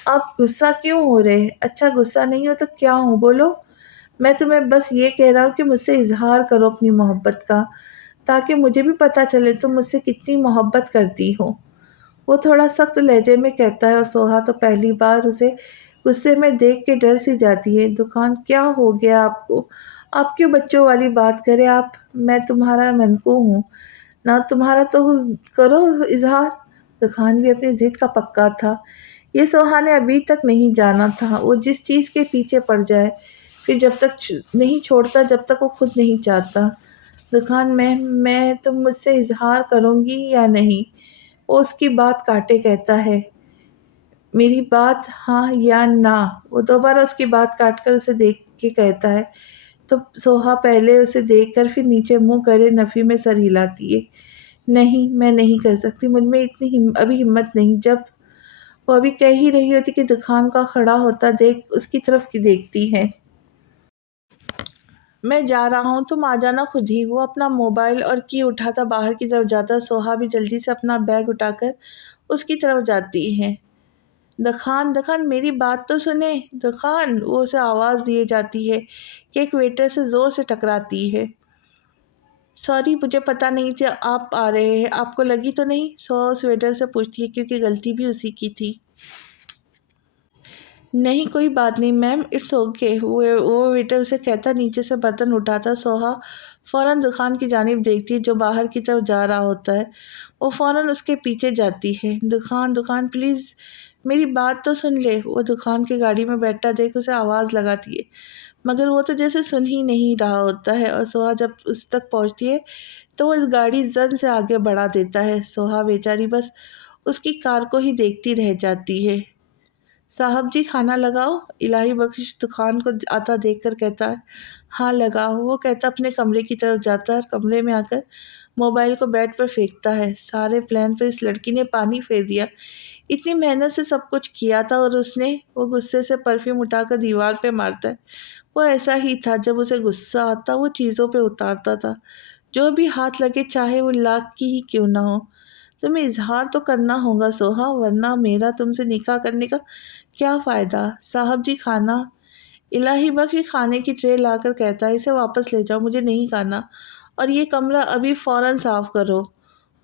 آپ غصہ کیوں ہو رہے؟ اچھا غصہ نہیں ہو تو کیا ہوں، بولو۔ میں تمہیں بس یہ کہہ رہا ہوں کہ مجھ سے اظہار کرو اپنی محبت کا، تاکہ مجھے بھی پتہ چلے تم مجھ سے کتنی محبت کرتی ہو۔ وہ تھوڑا سخت لہجے میں کہتا ہے، اور سوہا تو پہلی بار اسے غصے میں دیکھ کے ڈر سی جاتی ہے۔ دکھان، کیا ہو گیا آپ کو؟ آپ کیوں بچوں والی بات کرے؟ میں تمہارا منقو ہوں نہ، تمہارا تو کرو اظہار۔ دکھان بھی اپنی ضد کا پکا تھا۔ یہ سوہا نے ابھی تک نہیں جانا تھا، وہ جس چیز کے پیچھے پڑ جائے پھر جب تک نہیں چھوڑتا جب تک وہ خود نہیں چاہتا۔ دکھان، میں تم مجھ سے اظہار کروں گی یا نہیں؟ وہ اس کی بات کاٹے کہتا ہے، میری بات ہاں یا نہ؟ وہ دوبارہ اس کی بات کاٹ کر اسے دیکھ کے کہتا ہے تو سوہا پہلے اسے دیکھ کر پھر نیچے منہ کرے نفی میں سر ہلاتی ہے۔ نہیں، میں نہیں کر سکتی، مجھ میں اتنی ابھی ہمت نہیں۔ جب وہ ابھی کہہ ہی رہی ہوتی کہ دکھان کا کھڑا ہوتا دیکھ اس کی طرف دیکھتی ہے۔ میں جا رہا ہوں، تم آ جانا خود ہی۔ وہ اپنا موبائل اور کی اٹھاتا باہر کی طرف جاتا، سوہا بھی جلدی سے اپنا بیگ اٹھا کر اس کی طرف جاتی ہے۔ دخان دخان میری بات تو سنیں دخان، وہ اسے آواز دیے جاتی ہے کہ ایک ویٹر سے زور سے ٹکراتی ہے۔ سوری، مجھے پتا نہیں تھا آپ آ رہے ہیں، آپ کو لگی تو نہیں؟ سو اس ویٹر سے پوچھتی ہے کیونکہ غلطی بھی اسی کی تھی۔ نہیں کوئی بات نہیں میم، اٹس اوکے، وہ ویٹر اسے کہتا نیچے سے برتن اٹھاتا۔ سوہا فوراً دکان کی جانب دیکھتی ہے جو باہر کی طرف جا رہا ہوتا ہے۔ وہ فوراً اس کے پیچھے جاتی ہے۔ دکان پلیز میری بات تو سن لے۔ وہ دکان کی گاڑی میں بیٹھا دیکھ اسے آواز لگاتی ہے، مگر وہ تو جیسے سن ہی نہیں رہا ہوتا ہے، اور سوہا جب اس تک پہنچتی ہے تو وہ اس گاڑی زن سے آگے بڑھا دیتا ہے۔ سوہا بیچاری بس اس کی کار کو ہی دیکھتی رہ جاتی ہے۔ صاحب جی کھانا لگاؤ؟ الہی بخش دکان کو آتا دیکھ کر کہتا ہے۔ ہاں لگاؤ، وہ کہتا اپنے کمرے کی طرف جاتا ہے اور کمرے میں آ کر موبائل کو بیڈ پر پھینکتا ہے۔ سارے پلان پر اس لڑکی نے پانی پھیر دیا، اتنی محنت سے سب کچھ کیا تھا اور اس نے، وہ غصے سے پرفیوم اٹھا کر دیوار پہ مارتا ہے۔ وہ ایسا ہی تھا، جب اسے غصہ آتا وہ چیزوں پہ اتارتا تھا، جو بھی ہاتھ لگے چاہے وہ لاکھ کی ہی کیوں نہ ہو۔ تمہیں اظہار تو کرنا ہوگا سوہا، ورنہ میرا تم سے نکاح کرنے کا کیا فائدہ؟ صاحب جی کھانا؟ الہی بخش کھانے کی ٹرے لا کر کہتا ہے، اسے واپس لے جاؤ، مجھے نہیں کھانا، اور یہ کمرہ ابھی فوراً صاف کرو۔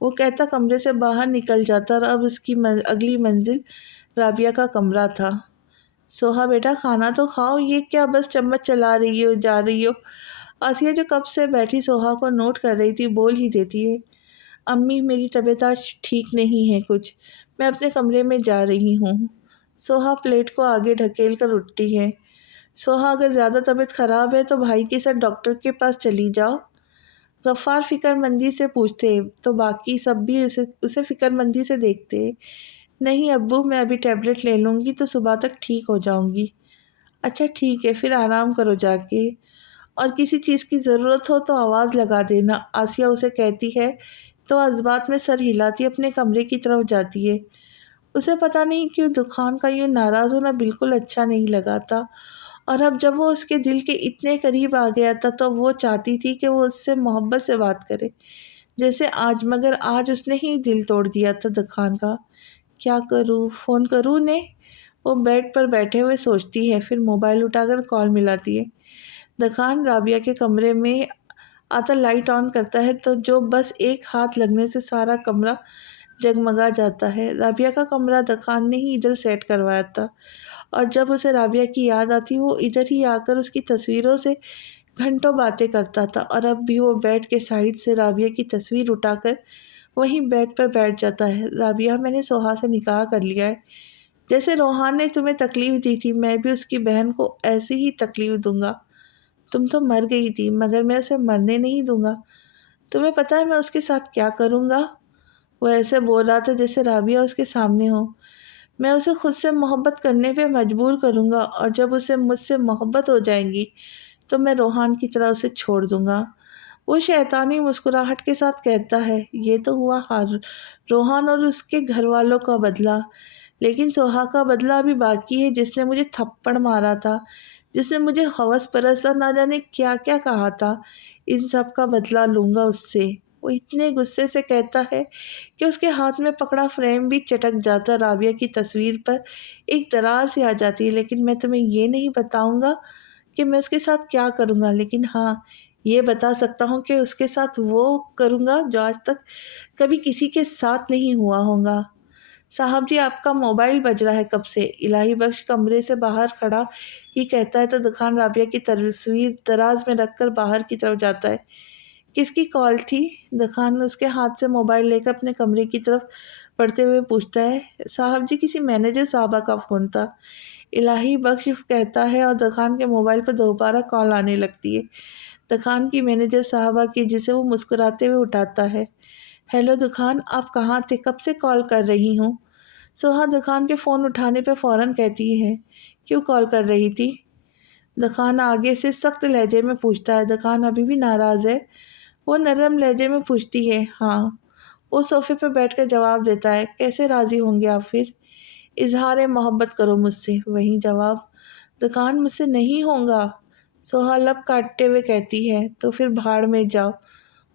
وہ کہتا کمرے سے باہر نکل جاتا اور اب اس کی اگلی منزل رابعہ کا کمرہ تھا۔ سوہا بیٹا کھانا تو کھاؤ، یہ کیا بس چمچ چلا رہی ہو جا رہی ہو؟ آسیہ جو کب سے بیٹھی سوہا کو نوٹ کر رہی تھی بول ہی دیتی ہے، امی میری طبیعت آج ٹھیک نہیں ہے کچھ، میں اپنے کمرے میں جا رہی ہوں۔ سوہا پلیٹ کو آگے ڈھکیل کر اٹھتی ہے۔ سوہا اگر زیادہ طبیعت خراب ہے تو بھائی کے ساتھ ڈاکٹر کے پاس چلی جاؤ۔ غفار فکر مندی سے پوچھتے تو باقی سب بھی اسے فکر مندی سے دیکھتے۔ نہیں ابو، میں ابھی ٹیبلٹ لے لوں گی تو صبح تک ٹھیک ہو جاؤں گی۔ اچھا ٹھیک ہے، پھر آرام کرو جا کے، اور کسی چیز کی ضرورت ہو تو آواز لگا دینا، آسیہ اسے کہتی ہے تو ازبات میں سر ہلاتی اپنے کمرے کی طرف جاتی ہے۔ اسے پتہ نہیں کیوں دکان کا یوں ناراض ہونا بالکل اچھا نہیں لگا تھا، اور اب جب وہ اس کے دل کے اتنے قریب آ گیا تھا تو وہ چاہتی تھی کہ وہ اس سے محبت سے بات کرے جیسے آج، مگر آج اس نے ہی دل توڑ دیا تھا دکان کا۔ کیا کروں، فون کروں نے؟ وہ بیڈ پر بیٹھے ہوئے سوچتی ہے، پھر موبائل اٹھا کر کال ملاتی ہے۔ دکان رابعہ کے کمرے میں آتا لائٹ آن کرتا ہے تو جو بس ایک ہاتھ لگنے سے سارا کمرہ جگمگا جاتا ہے۔ رابعہ کا کمرہ دکان نے ہی ادھر سیٹ کروایا تھا، اور جب اسے رابعہ کی یاد آتی وہ ادھر ہی آ کر اس کی تصویروں سے گھنٹوں باتیں کرتا تھا، اور اب بھی وہ بیڈ کے سائڈ سے رابعہ کی تصویر اٹھا کر وہیں بیڈ پر بیٹھ جاتا ہے۔ رابعہ میں نے سوہا سے نکاح کر لیا ہے، جیسے روحان نے تمہیں تکلیف دی تھی میں بھی اس کی بہن کو ایسی ہی تکلیف دوں گا۔ تم تو مر گئی تھی مگر میں اسے مرنے نہیں دوں گا۔ تمہیں پتہ ہے میں اس کے ساتھ کیا کروں گا؟ وہ ایسے بول رہا تھا جیسے رابعہ اس کے سامنے ہو۔ میں اسے خود سے محبت کرنے پہ مجبور کروں گا، اور جب اسے مجھ سے محبت ہو جائیں گی تو میں روحان کی طرح اسے چھوڑ دوں گا۔ وہ شیطانی مسکراہٹ کے ساتھ کہتا ہے، یہ تو ہوا روحان اور اس کے گھر والوں کا بدلہ، لیکن سوہا کا بدلہ ابھی باقی ہے، جس نے مجھے تھپڑ مارا تھا، جس نے مجھے ہوس پرست اور نہ جانے کیا کیا کہا تھا، ان سب کا بدلہ لوں گا اس سے۔ وہ اتنے غصے سے کہتا ہے کہ اس کے ہاتھ میں پکڑا فریم بھی چٹک جاتا، رابعہ کی تصویر پر ایک درار سی آ جاتی ہے۔ لیکن میں تمہیں یہ نہیں بتاؤں گا کہ میں اس کے ساتھ کیا کروں گا، لیکن ہاں یہ بتا سکتا ہوں کہ اس کے ساتھ وہ کروں گا جو آج تک کبھی کسی کے ساتھ نہیں ہوا ہوگا۔ صاحب جی آپ کا موبائل بج رہا ہے کب سے؟ الہی بخش کمرے سے باہر کھڑا ہی کہتا ہے تو دکان رابعہ کی تصویر دراز میں رکھ کر باہر کی طرف جاتا ہے۔ کس کی کال تھی؟ دکان اس کے ہاتھ سے موبائل لے کر اپنے کمرے کی طرف بڑھتے ہوئے پوچھتا ہے۔ صاحب جی کسی مینیجر صاحبہ کا فون تھا، الہی بخش کہتا ہے، اور دکان کے موبائل پر دوبارہ کال آنے لگتی ہے۔ دکان کی مینیجر صاحبہ کی، جسے وہ مسکراتے ہوئے اٹھاتا ہے۔ ہیلو دکان، آپ کہاں تھے؟ کب سے کال کر رہی ہوں۔ سوہا دکان کے فون اٹھانے پہ فوراً کہتی ہے، کیوں کال کر رہی تھی؟ دکان آگے سے سخت لہجے میں پوچھتا ہے۔ دکان ابھی بھی ناراض ہے؟ وہ نرم لہجے میں پوچھتی ہے۔ ہاں، وہ صوفے پہ بیٹھ کر جواب دیتا ہے۔ کیسے راضی ہوں گے آپ پھر؟ اظہار محبت کرو مجھ سے۔ وہی جواب۔ دکان مجھ سے نہیں ہوگا، سوہا لب کاٹتے ہوئے کہتی ہے۔ تو پھر بھاڑ میں جاؤ،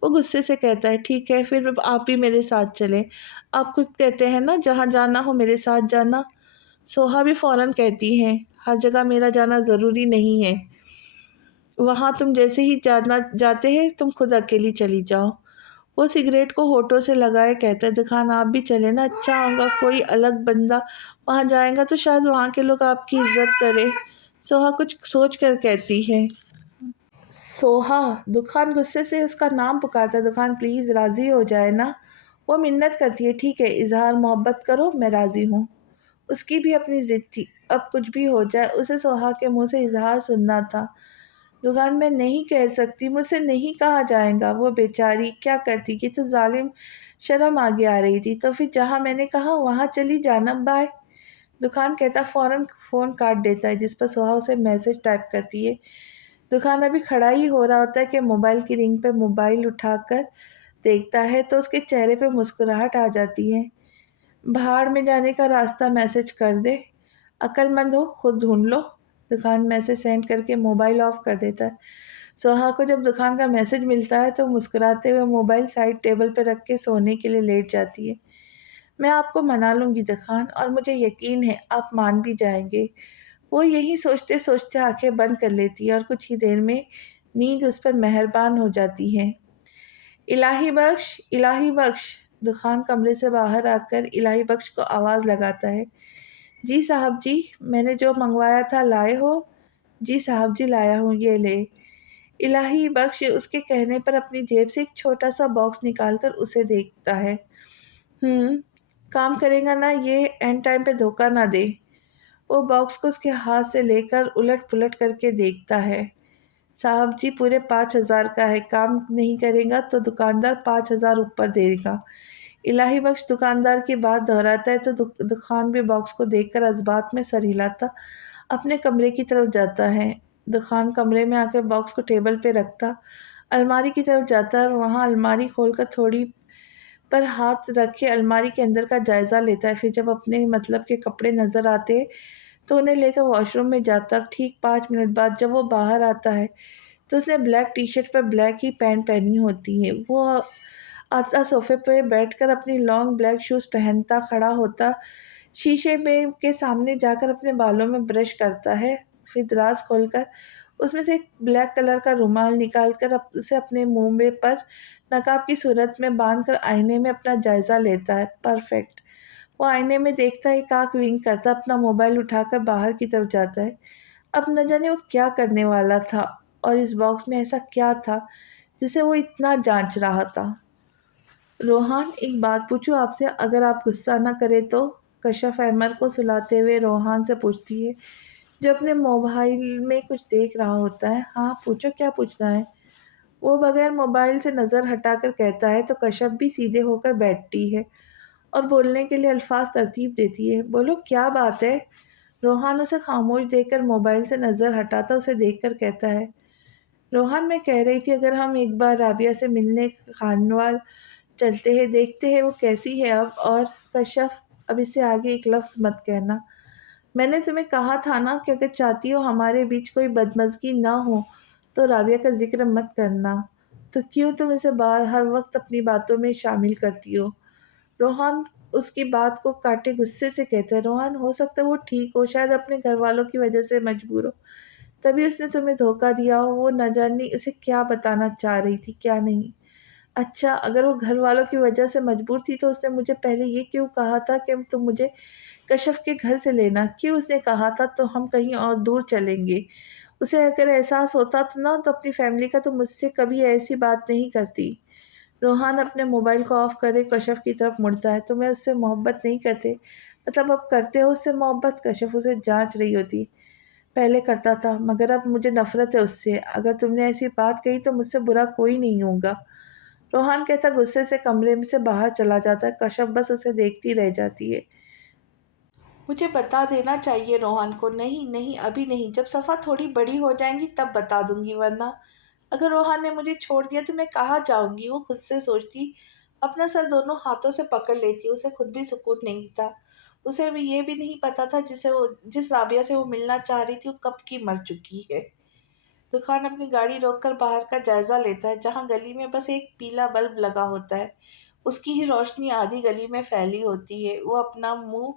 وہ غصے سے کہتا ہے۔ ٹھیک ہے پھر آپ بھی میرے ساتھ چلیں، آپ خود کہتے ہیں نا جہاں جانا ہو میرے ساتھ جانا۔ سوہا بھی فوراً کہتی ہے ہر جگہ میرا جانا ضروری نہیں ہے، وہاں تم جیسے ہی جانا جاتے ہیں تم خود اکیلی چلی جاؤ۔ وہ سگریٹ کو ہونٹوں سے لگائے کہتا ہے دکان آپ بھی چلے نا، اچھا ہوگا، کوئی الگ بندہ وہاں جائے گا تو شاید وہاں کے لوگ آپ کی عزت کرے۔ سوہا کچھ سوچ کر کہتی ہے۔ سوہا، دکان غصے سے اس کا نام پکارتا ہے، دکان پلیز راضی ہو جائے نا۔ وہ منت کرتی ہے، ٹھیک ہے اظہار محبت کرو، میں راضی ہوں۔ اس کی بھی اپنی ضد تھی، اب کچھ بھی ہو جائے اسے سوہا کے منہ سے اظہار سننا تھا۔ دکان میں نہیں کہہ سکتی، مجھ سے نہیں کہا جائے گا۔ وہ بیچاری کیا کرتی، یہ تو ظالم، شرم آگے آ رہی تھی۔ تو پھر جہاں میں نے کہا وہاں چلی جانا، بائے۔ دکان کہتا فوراً فون کاٹ دیتا ہے، جس پر سوہا اسے میسج ٹائپ کرتی ہے۔ دکان ابھی کھڑا ہی ہو رہا ہوتا ہے کہ موبائل کی رنگ پہ موبائل اٹھا کر دیکھتا ہے تو اس کے چہرے پہ مسکراہٹ آ جاتی ہے۔ بھاڑ میں جانے کا راستہ میسج کر دے، عقل مند ہو خود ڈھونڈ لو۔ دکان میسج سینڈ کر کے موبائل آف کر دیتا ہے۔ سوہا کو جب دکان کا میسج ملتا ہے تو مسکراتے ہوئے موبائل سائڈ ٹیبل پہ رکھ کے سونے کے لیے لیٹ جاتی ہے۔ میں آپ کو منا لوں گی دکان، اور مجھے یقین ہے آپ مان بھی جائیں گے۔ وہ یہی سوچتے سوچتے آنکھیں بند کر لیتی ہے اور کچھ ہی دیر میں نیند اس پر مہربان ہو جاتی ہے۔ الہی بخش، الہی بخش، دکان کمرے سے باہر آ کر الہی بخش کو آواز لگاتا ہے۔ جی صاحب جی، میں نے جو منگوایا تھا لائے ہو؟ جی صاحب جی لایا ہوں، یہ لے۔ الہی بخش اس کے کہنے پر اپنی جیب سے ایک چھوٹا سا باکس نکال کر اسے دیکھتا ہے۔ کام کرے گا نا یہ، اینڈ ٹائم پہ دھوکہ نہ دے۔ وہ باکس کو اس کے ہاتھ سے لے کر الٹ پلٹ کر کے دیکھتا ہے۔ صاحب جی پورے 5,000 کا ہے، کام نہیں کرے گا تو دکاندار 5,000 اوپر دے گا۔ الہی بخش دکاندار کی بات دہراتا ہے تو دکان بھی باکس کو دیکھ کر ازبات میں سر ہلاتا اپنے کمرے کی طرف جاتا ہے۔ دکان کمرے میں آ کے باکس کو ٹیبل پہ رکھتا الماری کی طرف جاتا ہے اور وہاں الماری کھول کر تھوڑی پر ہاتھ رکھے الماری کے اندر کا جائزہ لیتا ہے۔ پھر جب اپنے مطلب کے کپڑے نظر آتے تو انہیں لے کر واش روم میں جاتا۔ ٹھیک 5 منٹ بعد جب وہ باہر آتا ہے تو اس نے بلیک ٹی شرٹ پر بلیک ہی پینٹ پہنی ہوتی ہے۔ وہ آتا صوفے پہ بیٹھ کر اپنی لانگ بلیک شوز پہنتا کھڑا ہوتا، شیشے میں کے سامنے جا کر اپنے بالوں میں برش کرتا ہے، پھر دراز کھول کر اس میں سے ایک بلیک کلر کا رومال نکال کر اسے اپنے منہ میں پر نقاب کی صورت میں باندھ کر آئینے میں اپنا جائزہ لیتا ہے۔ پرفیکٹ۔ وہ آئینے میں دیکھتا ہے، ایک آنکھ ونک کرتا، اپنا موبائل اٹھا کر باہر کی طرف جاتا ہے۔ اب نہ جانے وہ کیا کرنے والا تھا اور اس باکس میں ایسا کیا تھا جسے وہ اتنا جانچ رہا تھا۔ روحان ایک بات پوچھوں آپ سے، اگر آپ غصہ نہ کرے تو؟ کشف احمد کو سلاتے ہوئے روحان سے پوچھتی ہے جو اپنے موبائل میں کچھ دیکھ رہا ہوتا ہے۔ ہاں پوچھو، کیا پوچھنا ہے؟ وہ بغیر موبائل سے نظر ہٹا کر کہتا ہے تو کشف بھی سیدھے ہو کر بیٹھتی ہے اور بولنے کے لیے الفاظ ترتیب دیتی ہے۔ بولو کیا بات ہے؟ روحان اسے خاموش دیکھ کر موبائل سے نظر ہٹاتا اسے دیکھ کر کہتا ہے، روحان میں کہہ رہی تھی اگر ہم ایک بار رابعہ سے ملنے خانوال چلتے ہیں، دیکھتے ہیں وہ کیسی ہے اب۔ اور کشف اب اس سے آگے ایک لفظ مت کہنا، میں نے تمہیں کہا تھا نا کہ اگر چاہتی ہو ہمارے بیچ کوئی بدمزگی نہ ہو تو رابعہ کا ذکر مت کرنا۔ تو کیوں تم اسے ہر وقت اپنی باتوں میں شامل کرتی ہو؟ روحان اس کی بات کو کاٹے غصے سے کہتا ہے، روحان ہو سکتا ہے وہ ٹھیک ہو، شاید اپنے گھر والوں کی وجہ سے مجبور ہو، تبھی اس نے تمہیں دھوکہ دیا ہو۔ وہ نہ جانے اسے کیا بتانا چاہ رہی تھی کیا نہیں۔ اچھا اگر وہ گھر والوں کی وجہ سے مجبور تھی تو اس نے مجھے پہلے یہ کیوں کہا تھا کہ تم مجھے کشف کے گھر سے لینا؟ کیوں اس نے کہا تھا تو ہم کہیں اور دور چلیں گے؟ اسے اگر احساس ہوتا تو اپنی فیملی کا تو مجھ سے کبھی ایسی بات نہیں کرتی۔ روحان اپنے موبائل کو آف کرے کشف کی طرف مڑتا ہے، تمہیں اس سے محبت نہیں کرتے؟ مطلب اب کرتے ہو اس سے محبت؟ کشف اسے جانچ رہی ہوتی، پہلے کرتا تھا مگر اب مجھے نفرت ہے اس سے۔ اگر تم نے ایسی بات کہی تو مجھ سے برا کوئی نہیں ہوگا۔ روحان کہتا غصے سے کمرے سے باہر چلا جاتا ہے۔ کشف بس اسے دیکھتی رہ جاتی ہے۔ مجھے بتا دینا چاہیے روحان کو۔ نہیں نہیں ابھی نہیں، جب صفحہ تھوڑی بڑی ہو جائیں گی تب بتا دوں گی، ورنہ اگر روحان نے مجھے چھوڑ دیا تو میں کہاں جاؤں گی؟ وہ خود سے سوچتی اپنا سر دونوں ہاتھوں سے پکڑ لیتی۔ اسے خود بھی سکون نہیں تھا، اسے بھی یہ بھی نہیں پتا تھا جس رابعہ سے وہ ملنا چاہ رہی تھی وہ کب کی مر چکی ہے۔ دکان اپنی گاڑی روک کر باہر کا جائزہ لیتا ہے جہاں گلی میں بس ایک پیلا بلب لگا ہوتا ہے، اس کی ہی روشنی آدھی گلی میں پھیلی ہوتی ہے۔ وہ اپنا منہ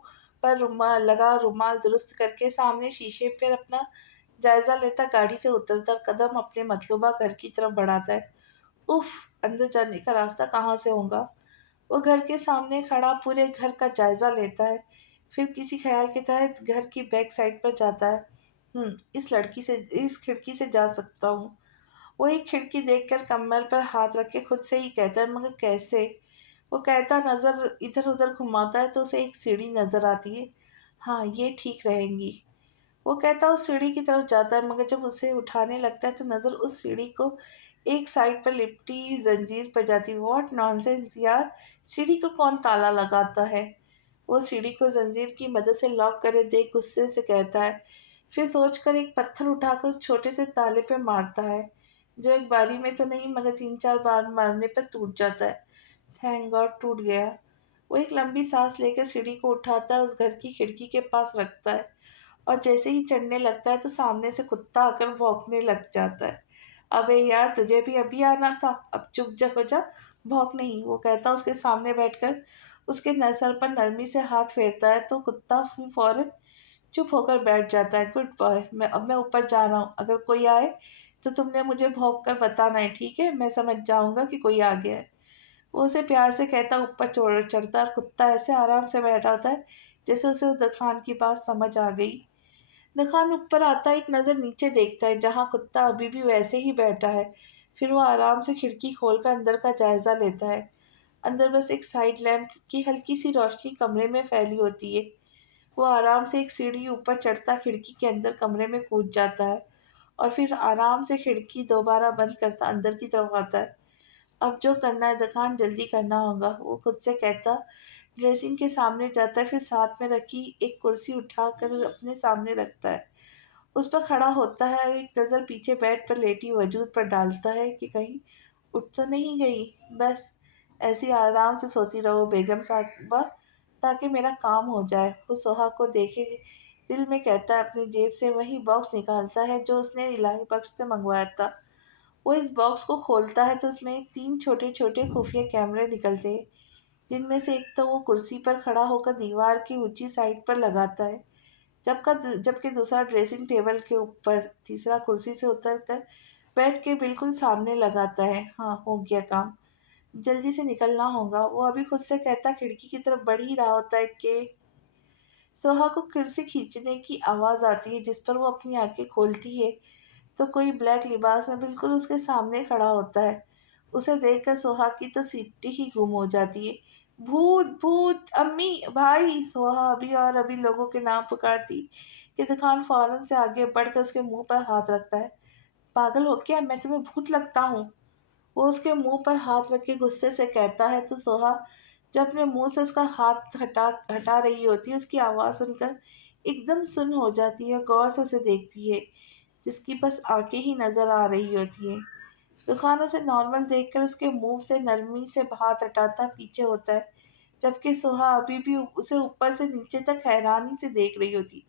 پر رومال درست کر کے سامنے شیشے پر اپنا جائزہ لیتا گاڑی سے اترتا اور قدم اپنے مطلوبہ گھر کی طرف بڑھاتا ہے۔ اف، اندر جانے کا راستہ کہاں سے ہوگا؟ وہ گھر کے سامنے کھڑا پورے گھر کا جائزہ لیتا ہے، پھر کسی خیال کے تحت گھر کی بیک سائڈ پر جاتا ہے۔ اس کھڑکی سے جا سکتا ہوں۔ وہ ایک کھڑکی دیکھ کر کمر پر ہاتھ رکھ کے خود سے ہی کہتا ہے، مگر کیسے؟ وہ کہتا نظر ادھر ادھر گھماتا ہے تو اسے ایک سیڑھی نظر آتی ہے۔ ہاں، یہ ٹھیک رہیں گی۔ وہ کہتا اس سیڑھی کی طرف جاتا ہے، مگر جب اسے اٹھانے لگتا ہے تو نظر اس سیڑھی کو ایک سائڈ پر لپٹی زنجیر پر جاتی۔ واٹ نانسنس یار، سیڑھی کو کون تالا لگاتا ہے؟ وہ سیڑھی کو زنجیر کی مدد سے لاک کرے دیکھ غصے سے کہتا ہے، پھر سوچ کر ایک پتھر اٹھا کر اس چھوٹے سے تالے پہ مارتا ہے، جو ایک باری میں تو نہیں مگر 3 4 بار مارنے پر ٹوٹ جاتا ہے۔ تھینک گاڈ ٹوٹ گیا۔ وہ ایک لمبی سانس لے کر سیڑھی کو اٹھاتا ہے، اس گھر کی کھڑکی کے پاس رکھتا ہے، اور جیسے ہی چڑھنے لگتا ہے تو سامنے سے کتا آ کر بھونکنے لگ جاتا ہے۔ ابے یار، تجھے بھی ابھی آنا تھا، اب چپ ہو جا، بھونک نہیں، وہ کہتا اس کے سامنے بیٹھ کر اس کے سر پر نرمی سے ہاتھ پھیرتا ہے تو کتا فوراً چپ ہو کر بیٹھ جاتا ہے۔ گڈ بوائے، اب میں اوپر جا رہا ہوں، اگر کوئی آئے تو تم نے مجھے بھونک کر بتانا ہے، ٹھیک ہے؟ میں سمجھ جاؤں گا کہ کوئی آ گیا ہے۔ وہ اسے پیار سے کہتا اوپر چڑھتا، اور کتا ایسے آرام سے بیٹھا ہوتا ہے جیسے اسے دکان کی بات سمجھ آ گئی۔ دکان اوپر آتا ایک نظر نیچے دیکھتا ہے جہاں کتا ابھی بھی ویسے ہی بیٹھا ہے، پھر وہ آرام سے کھڑکی کھول کر اندر کا جائزہ لیتا ہے۔ اندر بس ایک سائڈ لیمپ کی ہلکی سی روشنی کمرے میں پھیلی ہوتی ہے۔ وہ آرام سے ایک سیڑھی اوپر چڑھتا کھڑکی کے اندر کمرے میں کود جاتا ہے، اور پھر آرام سے کھڑکی دوبارہ بند کرتا اندر کی طرف آتا ہے۔ اب جو کرنا ہے دکان، جلدی کرنا ہوگا، وہ خود سے کہتا ڈریسنگ کے سامنے جاتا ہے، پھر ساتھ میں رکھی ایک کرسی اٹھا کر اپنے سامنے رکھتا ہے، اس پر کھڑا ہوتا ہے اور ایک نظر پیچھے بیڈ پر لیٹی وجود پر ڈالتا ہے کہ کہیں اٹھ تو نہیں گئی۔ بس ایسی آرام سے سوتی رہو بیگم صاحبہ، تاکہ میرا کام ہو جائے۔ وہ سوہا کو دیکھے دل میں کہتا ہے، اپنی جیب سے وہی باکس نکالتا ہے جو اس نے الہی بخش سے منگوایا تھا۔ وہ اس باکس کو کھولتا ہے تو اس میں 3 چھوٹے چھوٹے خفیہ کیمرے نکلتے ہیں، جن میں سے ایک تو وہ کرسی پر کھڑا ہو کر دیوار کی اونچی سائڈ پر لگاتا ہے، جبکہ دوسرا ڈریسنگ ٹیبل کے اوپر، تیسرا کرسی سے اتر کر بیڈ کے بالکل سامنے لگاتا ہے۔ ہاں، ہو گیا کام، جلدی سے نکلنا ہوگا۔ وہ ابھی خود سے کہتا کھڑکی کی طرف بڑھ ہی رہا ہوتا ہے کہ سوہا کو کرسی کھینچنے کی آواز آتی ہے، جس پر وہ اپنی آنکھیں کھولتی ہے تو کوئی بلیک لباس میں بالکل اس کے سامنے کھڑا ہوتا ہے۔ اسے دیکھ کر سوہا کی تو سیٹی ہی گم ہو جاتی ہے۔ بھوت بھوت، امی، بھائی! سوہا ابھی اور ابھی لوگوں کے نام پکارتی کہ دکان فوراً سے آگے بڑھ کر اس کے منہ پر ہاتھ رکھتا ہے۔ پاگل ہو کیا؟ میں تمہیں بھوت لگتا ہوں؟ وہ اس کے منہ پر ہاتھ رکھ کے غصے سے کہتا ہے تو سوہا جو اپنے منہ سے اس کا ہاتھ ہٹا رہی ہوتی ہے، اس کی آواز سن کر ایک دم سن ہو جاتی ہے، غور سے اسے دیکھتی ہے، جس کی بس آنکھیں ہی نظر آ رہی ہوتی ہیں۔ دکان اسے نارمل دیکھ کر اس کے منہ سے نرمی سے ہاتھ ہٹاتا پیچھے ہوتا ہے، جبکہ سوہا ابھی بھی اسے اوپر سے نیچے تک حیرانی سے دیکھ رہی ہوتی۔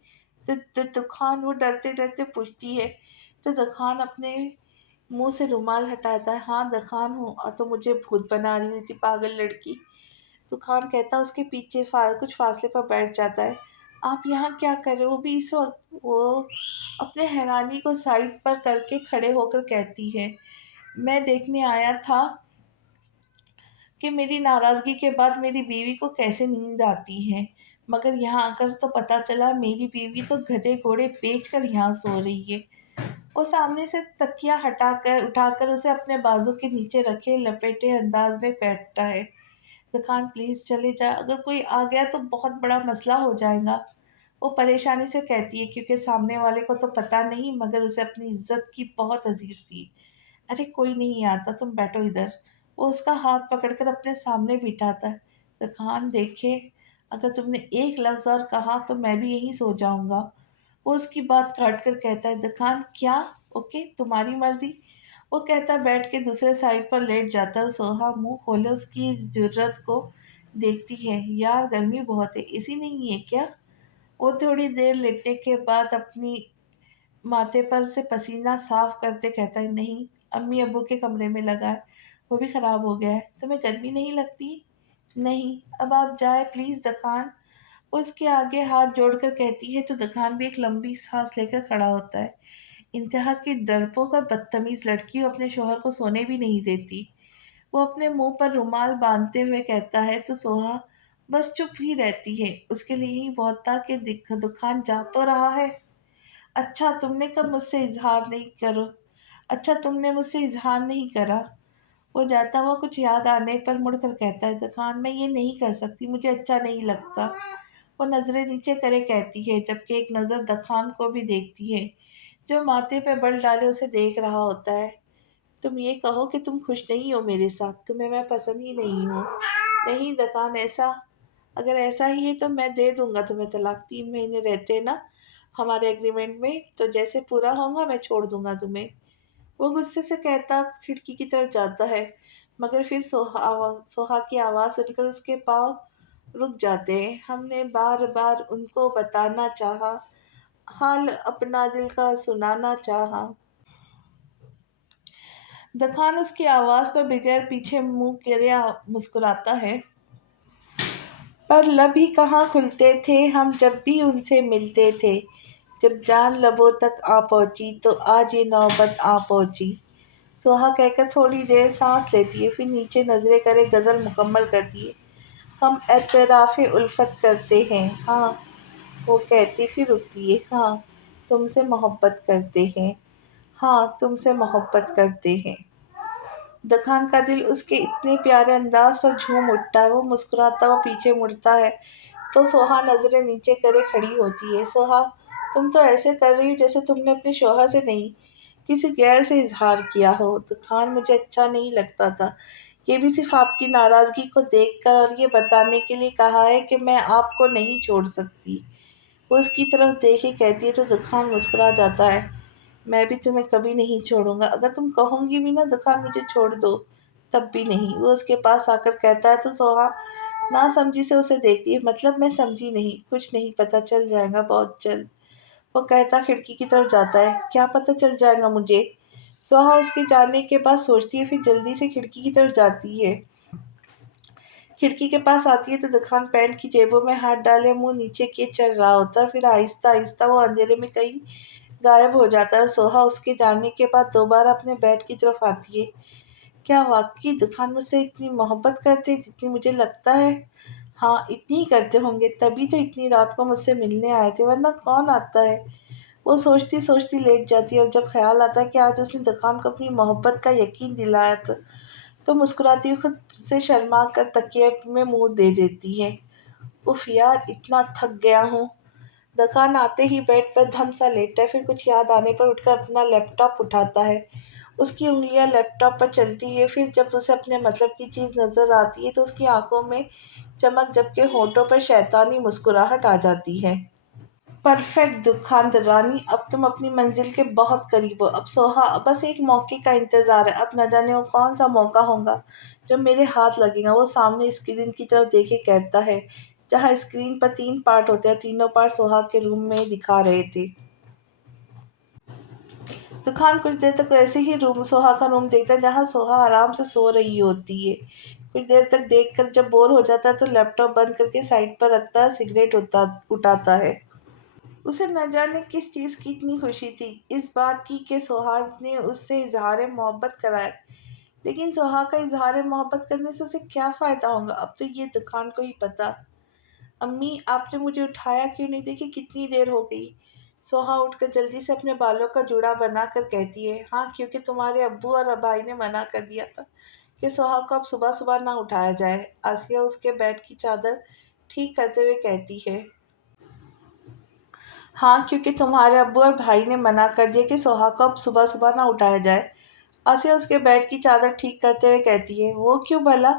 دکان، وہ ڈرتے ڈرتے پوچھتی ہے تو دکان اپنے منہ سے رومال ہٹاتا ہے۔ ہاں دکان ہوں، اور تو مجھے بھوت بنا رہی ہوئی تھی، پاگل لڑکی! دکان کہتا اس کے پیچھے کچھ فاصلے پر بیٹھ جاتا ہے۔ آپ یہاں کیا کر رہے ہو؟ وہ بھی اس وقت وہ اپنے حیرانی کو سائڈ پر کر کے کھڑے ہو کر کہتی ہے، میں دیکھنے آیا تھا کہ میری ناراضگی کے بعد میری بیوی کو کیسے نیند آتی ہے، مگر یہاں آ کر تو پتا چلا میری بیوی تو گدھے گھوڑے بیچ کر یہاں سو رہی ہے۔ وہ سامنے سے تکیا اٹھا کر اسے اپنے بازو کے نیچے رکھے لپیٹے انداز میں بیٹھتا ہے۔ دکان پلیز چلے جا، اگر کوئی آ گیا تو بہت بڑا مسئلہ ہو جائے گا، وہ پریشانی سے کہتی ہے، کیونکہ سامنے والے کو تو پتا نہیں مگر اسے اپنی عزت کی بہت عزیز تھی۔ ارے کوئی نہیں آتا، تم بیٹھو ادھر۔ وہ اس کا ہاتھ پکڑ کر اپنے سامنے بٹھاتا ہے۔ دکان دیکھے، اگر تم نے ایک لفظ اور کہا تو میں بھی یہیں سو جاؤں گا، وہ اس کی بات کاٹ کر کہتا ہے۔ دکان کیا؟ اوکے، تمہاری مرضی، وہ کہتا بیٹھ کے دوسرے سائڈ پر لیٹ جاتا ہے، اور سوہا منہ کھولے اس کی اس جرات کو دیکھتی ہے۔ یار گرمی بہت ہے، اسی نہیں ہے کیا؟ وہ تھوڑی دیر لیٹنے کے بعد اپنی ماتھے پر سے پسینہ صاف کرتے کہتا ہے، نہیں، امی ابو کے کمرے میں لگا ہے، وہ بھی خراب ہو گیا ہے۔ تمہیں گرمی نہیں لگتی؟ نہیں، اب آپ جائیں پلیز دکان، وہ اس کے آگے ہاتھ جوڑ کر کہتی ہے تو دکان بھی ایک لمبی سانس لے کر کھڑا ہوتا ہے۔ انتہا کی ڈرپوک اور بدتمیز لڑکی اپنے شوہر کو سونے بھی نہیں دیتی۔ وہ اپنے منہ پر رومال باندھتے ہوئے کہتا ہے تو سوہا بس چپ ہی رہتی ہے۔ اس کے لیے ہی بہت تھا کہ دکان جا تو رہا ہے۔ اچھا تم نے کب مجھ سے اظہار نہیں کرو اچھا تم نے مجھ سے اظہار نہیں کرا۔ وہ جاتا ہوا کچھ یاد آنے پر مڑ کر کہتا ہے دکان میں یہ نہیں کر سکتی، مجھے اچھا نہیں لگتا۔ وہ نظریں نیچے کرے کہتی ہے جبکہ ایک نظر دکان کو بھی دیکھتی ہے جو ماتھے پہ بل ڈالے اسے دیکھ رہا ہوتا ہے۔ تم یہ کہو کہ تم خوش نہیں ہو میرے ساتھ، تمہیں میں پسند ہی نہیں ہوں۔ نہیں دکان، اگر ایسا ہی ہے تو میں دے دوں گا تمہیں طلاق، 3 مہینے رہتے ہیں نا ہمارے ایگریمنٹ میں، تو جیسے پورا ہوگا میں چھوڑ دوں گا تمہیں۔ وہ غصے سے کہتا کھڑکی کی طرف جاتا ہے مگر پھر سوہا کی آواز سن کر اس کے پاؤں رک جاتے ہیں۔ ہم نے بار بار ان کو بتانا چاہا، حال اپنا دل کا سنانا چاہا۔ دکان اس کی آواز پر بغیر پیچھے منہ کرے مسکراتا ہے، پر لب ہی کہاں کھلتے تھے ہم جب بھی ان سے ملتے تھے۔ جب جان لبوں تک آ پہنچی تو آج یہ نوبت آ پہنچی۔ سوہا کہہ کر تھوڑی دیر سانس لیتی ہے، پھر نیچے نظریں کرے غزل مکمل کرتی ہے۔ ہم اعتراف الفت کرتے ہیں، ہاں وہ کہتی پھر رکتی ہے، ہاں تم سے محبت کرتے ہیں، ہاں تم سے محبت کرتے ہیں۔ دکان کا دل اس کے اتنے پیارے انداز پر جھوم اٹھتا ہے۔ وہ مسکراتا ہوا پیچھے مڑتا ہے تو سوہا نظریں نیچے کرے کھڑی ہوتی ہے۔ سوہا تم تو ایسے کر رہی ہو جیسے تم نے اپنے شوہر سے نہیں کسی غیر سے اظہار کیا ہو۔ دکان مجھے اچھا نہیں لگتا تھا، یہ بھی صرف آپ کی ناراضگی کو دیکھ کر اور یہ بتانے کے لیے کہا ہے کہ میں آپ کو نہیں چھوڑ سکتی۔ وہ اس کی طرف دیکھے کہتی ہے تو دکان مسکرا جاتا ہے، میں بھی تمہیں کبھی نہیں چھوڑوں گا، اگر تم کہوں گی بھی نا دکان مجھے چھوڑ دو تب بھی نہیں۔ وہ اس کے پاس آ کر کہتا ہے تو سوہا نہ سمجھی سے اسے دیکھتی ہے، مطلب میں سمجھی نہیں، کچھ نہیں، پتہ چل جائے گا بہت جلد۔ وہ کہتا کھڑکی کی طرف جاتا ہے، کیا پتہ چل جائے گا مجھے؟ سوہا اس کے جانے کے بعد سوچتی ہے، پھر جلدی سے کھڑکی کی طرف جاتی ہے۔ کھڑکی کے پاس آتی ہے تو دکان پینٹ کی جیبوں میں ہاتھ ڈالے منہ نیچے کیے چل رہا ہوتا ہے، پھر آہستہ آہستہ وہ اندھیرے میں کہیں غائب ہو جاتا ہے اور سوہا اس کے جانے کے بعد دوبارہ اپنے بیڈ کی طرف آتی ہے۔ کیا واقعی دکان مجھ سے اتنی محبت کرتے جتنی مجھے لگتا ہے؟ ہاں اتنی ہی کرتے ہوں گے، تبھی تو اتنی رات کو مجھ سے ملنے آئے تھے، ورنہ کون آتا ہے؟ وہ سوچتی سوچتی لیٹ جاتی ہے اور جب خیال آتا ہے کہ آج اس نے دکان کو اپنی محبت کا یقین دلایا تھا تو مسکراتی ہوئی خود سے شرما کر تکیے میں منہ دے دیتی ہے۔ اف یار اتنا تھک گیا ہوں۔ دکان آتے ہی بیڈ پر دھم سا لیٹتا ہے، پھر کچھ یاد آنے پر اٹھ کر اپنا لیپ ٹاپ اٹھاتا ہے۔ اس کی انگلیاں لیپ ٹاپ پر چلتی ہے، پھر جب اسے اپنے مطلب کی چیز نظر آتی ہے تو اس کی آنکھوں میں چمک جبکہ ہونٹوں پر شیطانی مسکراہٹ آ جاتی ہے۔ پرفیکٹ دکاندرانی، اب تم اپنی منزل کے بہت قریب ہو۔ اب سوہا بس ایک موقع کا انتظار ہے، اب نہ جانے وہ کون سا موقع ہوگا جو میرے ہاتھ لگے گا۔ وہ سامنے اسکرین کی طرف دیکھے کہتا ہے جہاں اسکرین پر 3 پارٹ ہوتے ہیں، تینوں پارٹ سوہا کے روم میں دکھا رہے تھے۔ دکان کچھ دیر تک ایسے ہی سوہا کا روم دیکھتا ہے جہاں سوہا آرام سے سو رہی ہوتی ہے۔ کچھ دیر تک دیکھ کر جب بور ہو جاتا ہے تو لیپ ٹاپ بند کر کے سائڈ پر رکھتا ہے، سگریٹ اٹھاتا ہے۔ اسے نہ جانے کس چیز کی اتنی خوشی تھی، اس بات کی کہ سوہا نے اس سے اظہار محبت کرا ہے۔ لیکن سوہا کا اظہار محبت کرنے سے اسے کیا فائدہ ہوگا؟ اب تو یہ دکان کو ہی پتا۔ امی آپ نے مجھے اٹھایا کیوں نہیں؟ دیکھیں کتنی دیر ہو گئی۔ سوہا اٹھ کر جلدی سے اپنے بالوں کا جوڑا بنا کر کہتی ہے، ہاں کیونکہ تمہارے ابو اور بھائی نے منع کر دیا تھا کہ سوہا کو اب صبح صبح نہ اٹھایا جائے۔ آسیہ اس کے بیڈ کی چادر ٹھیک کرتے ہوئے کہتی ہے، ہاں کیونکہ تمہارے ابو اور بھائی نے منع کر دیا کہ سوہا کو اب صبح صبح نہ اٹھایا جائے۔ آسیہ اس کے بیڈ کی چادر ٹھیک کرتے ہوئے کہتی ہے، وہ کیوں بھلا؟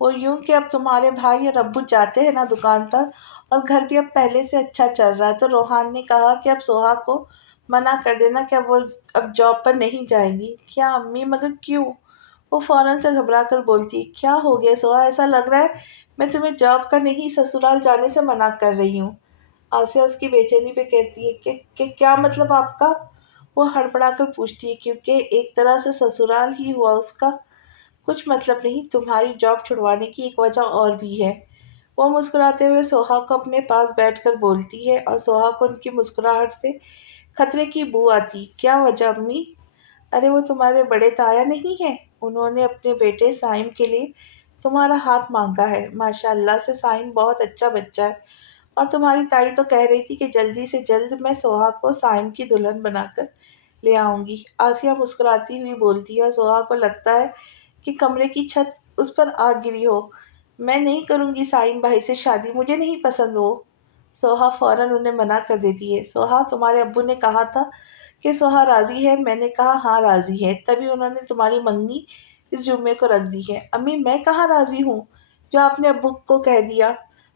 وہ یوں کہ اب تمہارے بھائی اور ابو جاتے ہیں نا دکان پر، اور گھر بھی اب پہلے سے اچھا چل رہا ہے، تو روحان نے کہا کہ اب سوہا کو منع کر دینا کہ وہ اب جاب پر نہیں جائیں گی۔ کیا امی؟ مگر کیوں؟ وہ فوراً سے گھبرا کر بولتی ہے، کیا ہو گیا سوہا؟ ایسا لگ رہا ہے میں تمہیں جاب کا نہیں سسرال جانے سے منع کر رہی ہوں۔ آسیہ اس کی بے چینی پہ کہتی ہے کہ کیا مطلب آپ کا؟ وہ ہڑبڑا کر پوچھتی ہے، کیونکہ ایک طرح سے سسرال ہی ہوا اس کا۔ کچھ مطلب نہیں، تمہاری جاب چھڑوانے کی ایک وجہ اور بھی ہے۔ وہ مسکراتے ہوئے سوہا کو اپنے پاس بیٹھ کر بولتی ہے اور سوہا کو ان کی مسکراہٹ سے خطرے کی بو آتی۔ کیا وجہ امی؟ ارے وہ تمہارے بڑے تایا نہیں ہیں، انہوں نے اپنے بیٹے سائم کے لیے تمہارا ہاتھ مانگا ہے۔ ماشاء اللہ سے سائم بہت اچھا بچہ ہے، اور تمہاری تائی تو کہہ رہی تھی کہ جلدی سے جلد میں سوہا کو سائم کی دلہن بنا کر لے آؤں گی۔ آسیہ مسکراتی ہوئی بولتی ہے اور سوہا کو لگتا ہے کہ کمرے کی چھت اس پر آ گری ہو۔ میں نہیں کروں گی سائم بھائی سے شادی، مجھے نہیں پسند وہ۔ سوہا فوراً انہیں منع کر دیتی ہے۔ سوہا تمہارے ابو نے کہا تھا کہ سوہا راضی ہے؟ میں نے کہا ہاں راضی ہے، تبھی انہوں نے تمہاری منگنی اس جمعے کو رکھ دی ہے۔ امی میں کہاں راضی ہوں جو آپ نے ابو کو کہہ دیا؟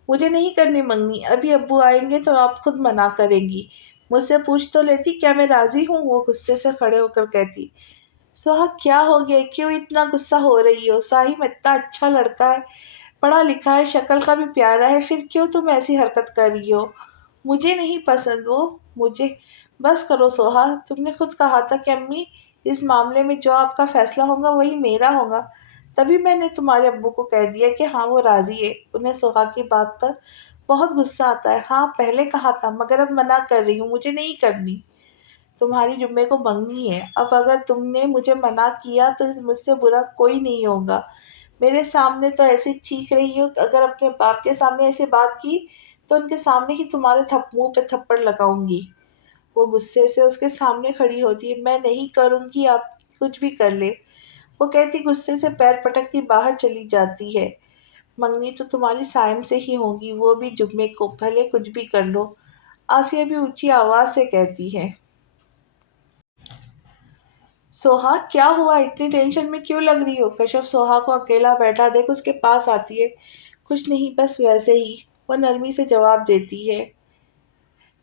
مجھے نہیں کرنی منگنی، ابھی ابو آئیں گے تو آپ خود منع کریں گی، مجھ سے پوچھ تو لیتی کیا میں راضی ہوں؟ وہ غصے سے کھڑے ہو کر کہتی۔ سوہا کیا ہو گیا، کیوں اتنا غصہ ہو رہی ہو؟ صاحب اتنا اچھا لڑکا ہے، پڑھا لکھا ہے، شکل کا بھی پیارا ہے، پھر کیوں تم ایسی حرکت کر رہی ہو؟ مجھے نہیں پسند وہ، مجھے… بس کرو سوہا، تم نے خود کہا تھا کہ امی اس معاملے میں جو آپ کا فیصلہ ہوگا وہی میرا ہوگا، تبھی میں نے تمہارے ابو کو کہہ دیا کہ ہاں وہ راضی ہے۔ انہیں سوہا کی بات پر بہت غصہ آتا ہے۔ ہاں پہلے کہا تھا، مگر اب منع کر رہی ہوں، مجھے نہیں کرنی۔ تمہاری جمعے کو منگنی ہے، اب اگر تم نے مجھے منع کیا تو مجھ سے برا کوئی نہیں ہوگا۔ میرے سامنے تو ایسے چیخ رہی ہو، اگر اپنے باپ کے سامنے ایسے بات کی تو ان کے سامنے ہی تمہارے منہ پہ تھپڑ لگاؤں گی۔ وہ غصے سے اس کے سامنے کھڑی ہوتی ہے۔ میں نہیں کروں گی، آپ کچھ بھی کر لے، وہ کہتی غصے سے پیر پٹکتی باہر چلی جاتی ہے۔ منگنی تو تمہاری سائم سے ہی ہوگی، وہ بھی جمعے کو، بھلے کچھ بھی کر لو، آسیہ بھی اونچی آواز سے کہتی ہے۔ سوہا کیا ہوا، اتنی ٹینشن میں کیوں لگ رہی ہو؟ کشف سوہا کو اکیلا بیٹھا دیکھ اس کے پاس آتی ہے۔ کچھ نہیں، بس ویسے ہی، وہ نرمی سے جواب دیتی ہے۔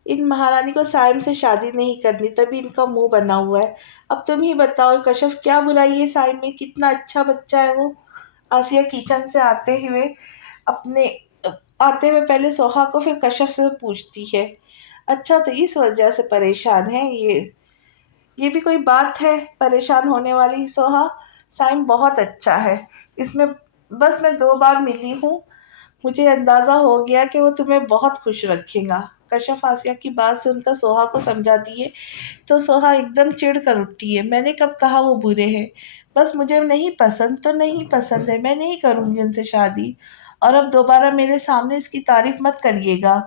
ان مہارانی کو سائم سے شادی نہیں کرنی، تبھی ان کا منہ بنا ہوا ہے۔ اب تم ہی بتاؤ کشف، کیا برائی ہے سائم میں؟ کتنا اچھا بچہ ہے وہ۔ آسیہ کچن سے اپنے آتے ہوئے پہلے سوہا کو پھر کشف سے پوچھتی ہے۔ اچھا تو اس وجہ سے پریشان ہے؟ یہ بھی کوئی بات ہے پریشان ہونے والی؟ سوہا سائم بہت اچھا ہے، اس میں بس میں 2 بار ملی ہوں، مجھے اندازہ ہو گیا کہ وہ تمہیں بہت خوش رکھے گا۔ کشف آسیہ کی بات سن کر سوہا کو سمجھاتی ہے تو سوہا ایک دم چڑ کر اٹھتی ہے۔ میں نے کب کہا وہ برے ہیں؟ بس مجھے نہیں پسند تو نہیں پسند ہے، میں نہیں کروں گی ان سے شادی، اور اب دوبارہ میرے سامنے اس کی تعریف مت کریے گا۔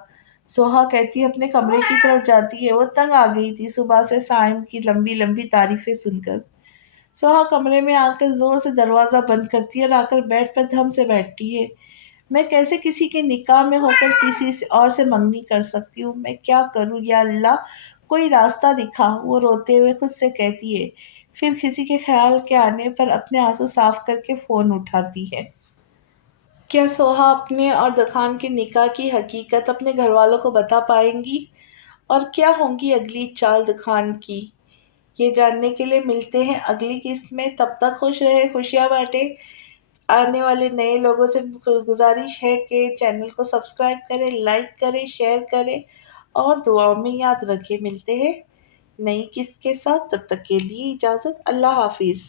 سوہا کہتی ہے اپنے کمرے کی طرف جاتی ہے۔ وہ تنگ آ گئی تھی صبح سے سائم کی لمبی لمبی تعریفیں سن کر۔ سوہا کمرے میں آ کر زور سے دروازہ بند کرتی ہے اور آ کر بیڈ پر دھم سے بیٹھتی ہے۔ میں کیسے کسی کے نکاح میں ہو کر کسی اور سے منگنی کر سکتی ہوں؟ میں کیا کروں؟ یا اللہ کوئی راستہ دکھا، وہ روتے ہوئے خود سے کہتی ہے، پھر کسی کے خیال کے آنے پر اپنے آنسو صاف کر کے فون اٹھاتی ہے۔ کیا سوہا اپنے اور دخان کے نکاح کی حقیقت اپنے گھر والوں کو بتا پائیں گی؟ اور کیا ہوں گی اگلی چال دخان کی؟ یہ جاننے کے لیے ملتے ہیں اگلی قسط میں۔ تب تک خوش رہے، خوشیاں بانٹے۔ آنے والے نئے لوگوں سے گزارش ہے کہ چینل کو سبسکرائب کریں، لائک کریں، شیئر کریں اور دعاؤں میں یاد رکھیں۔ ملتے ہیں نئی قسط کے ساتھ، تب تک کے لیے اجازت، اللہ حافظ۔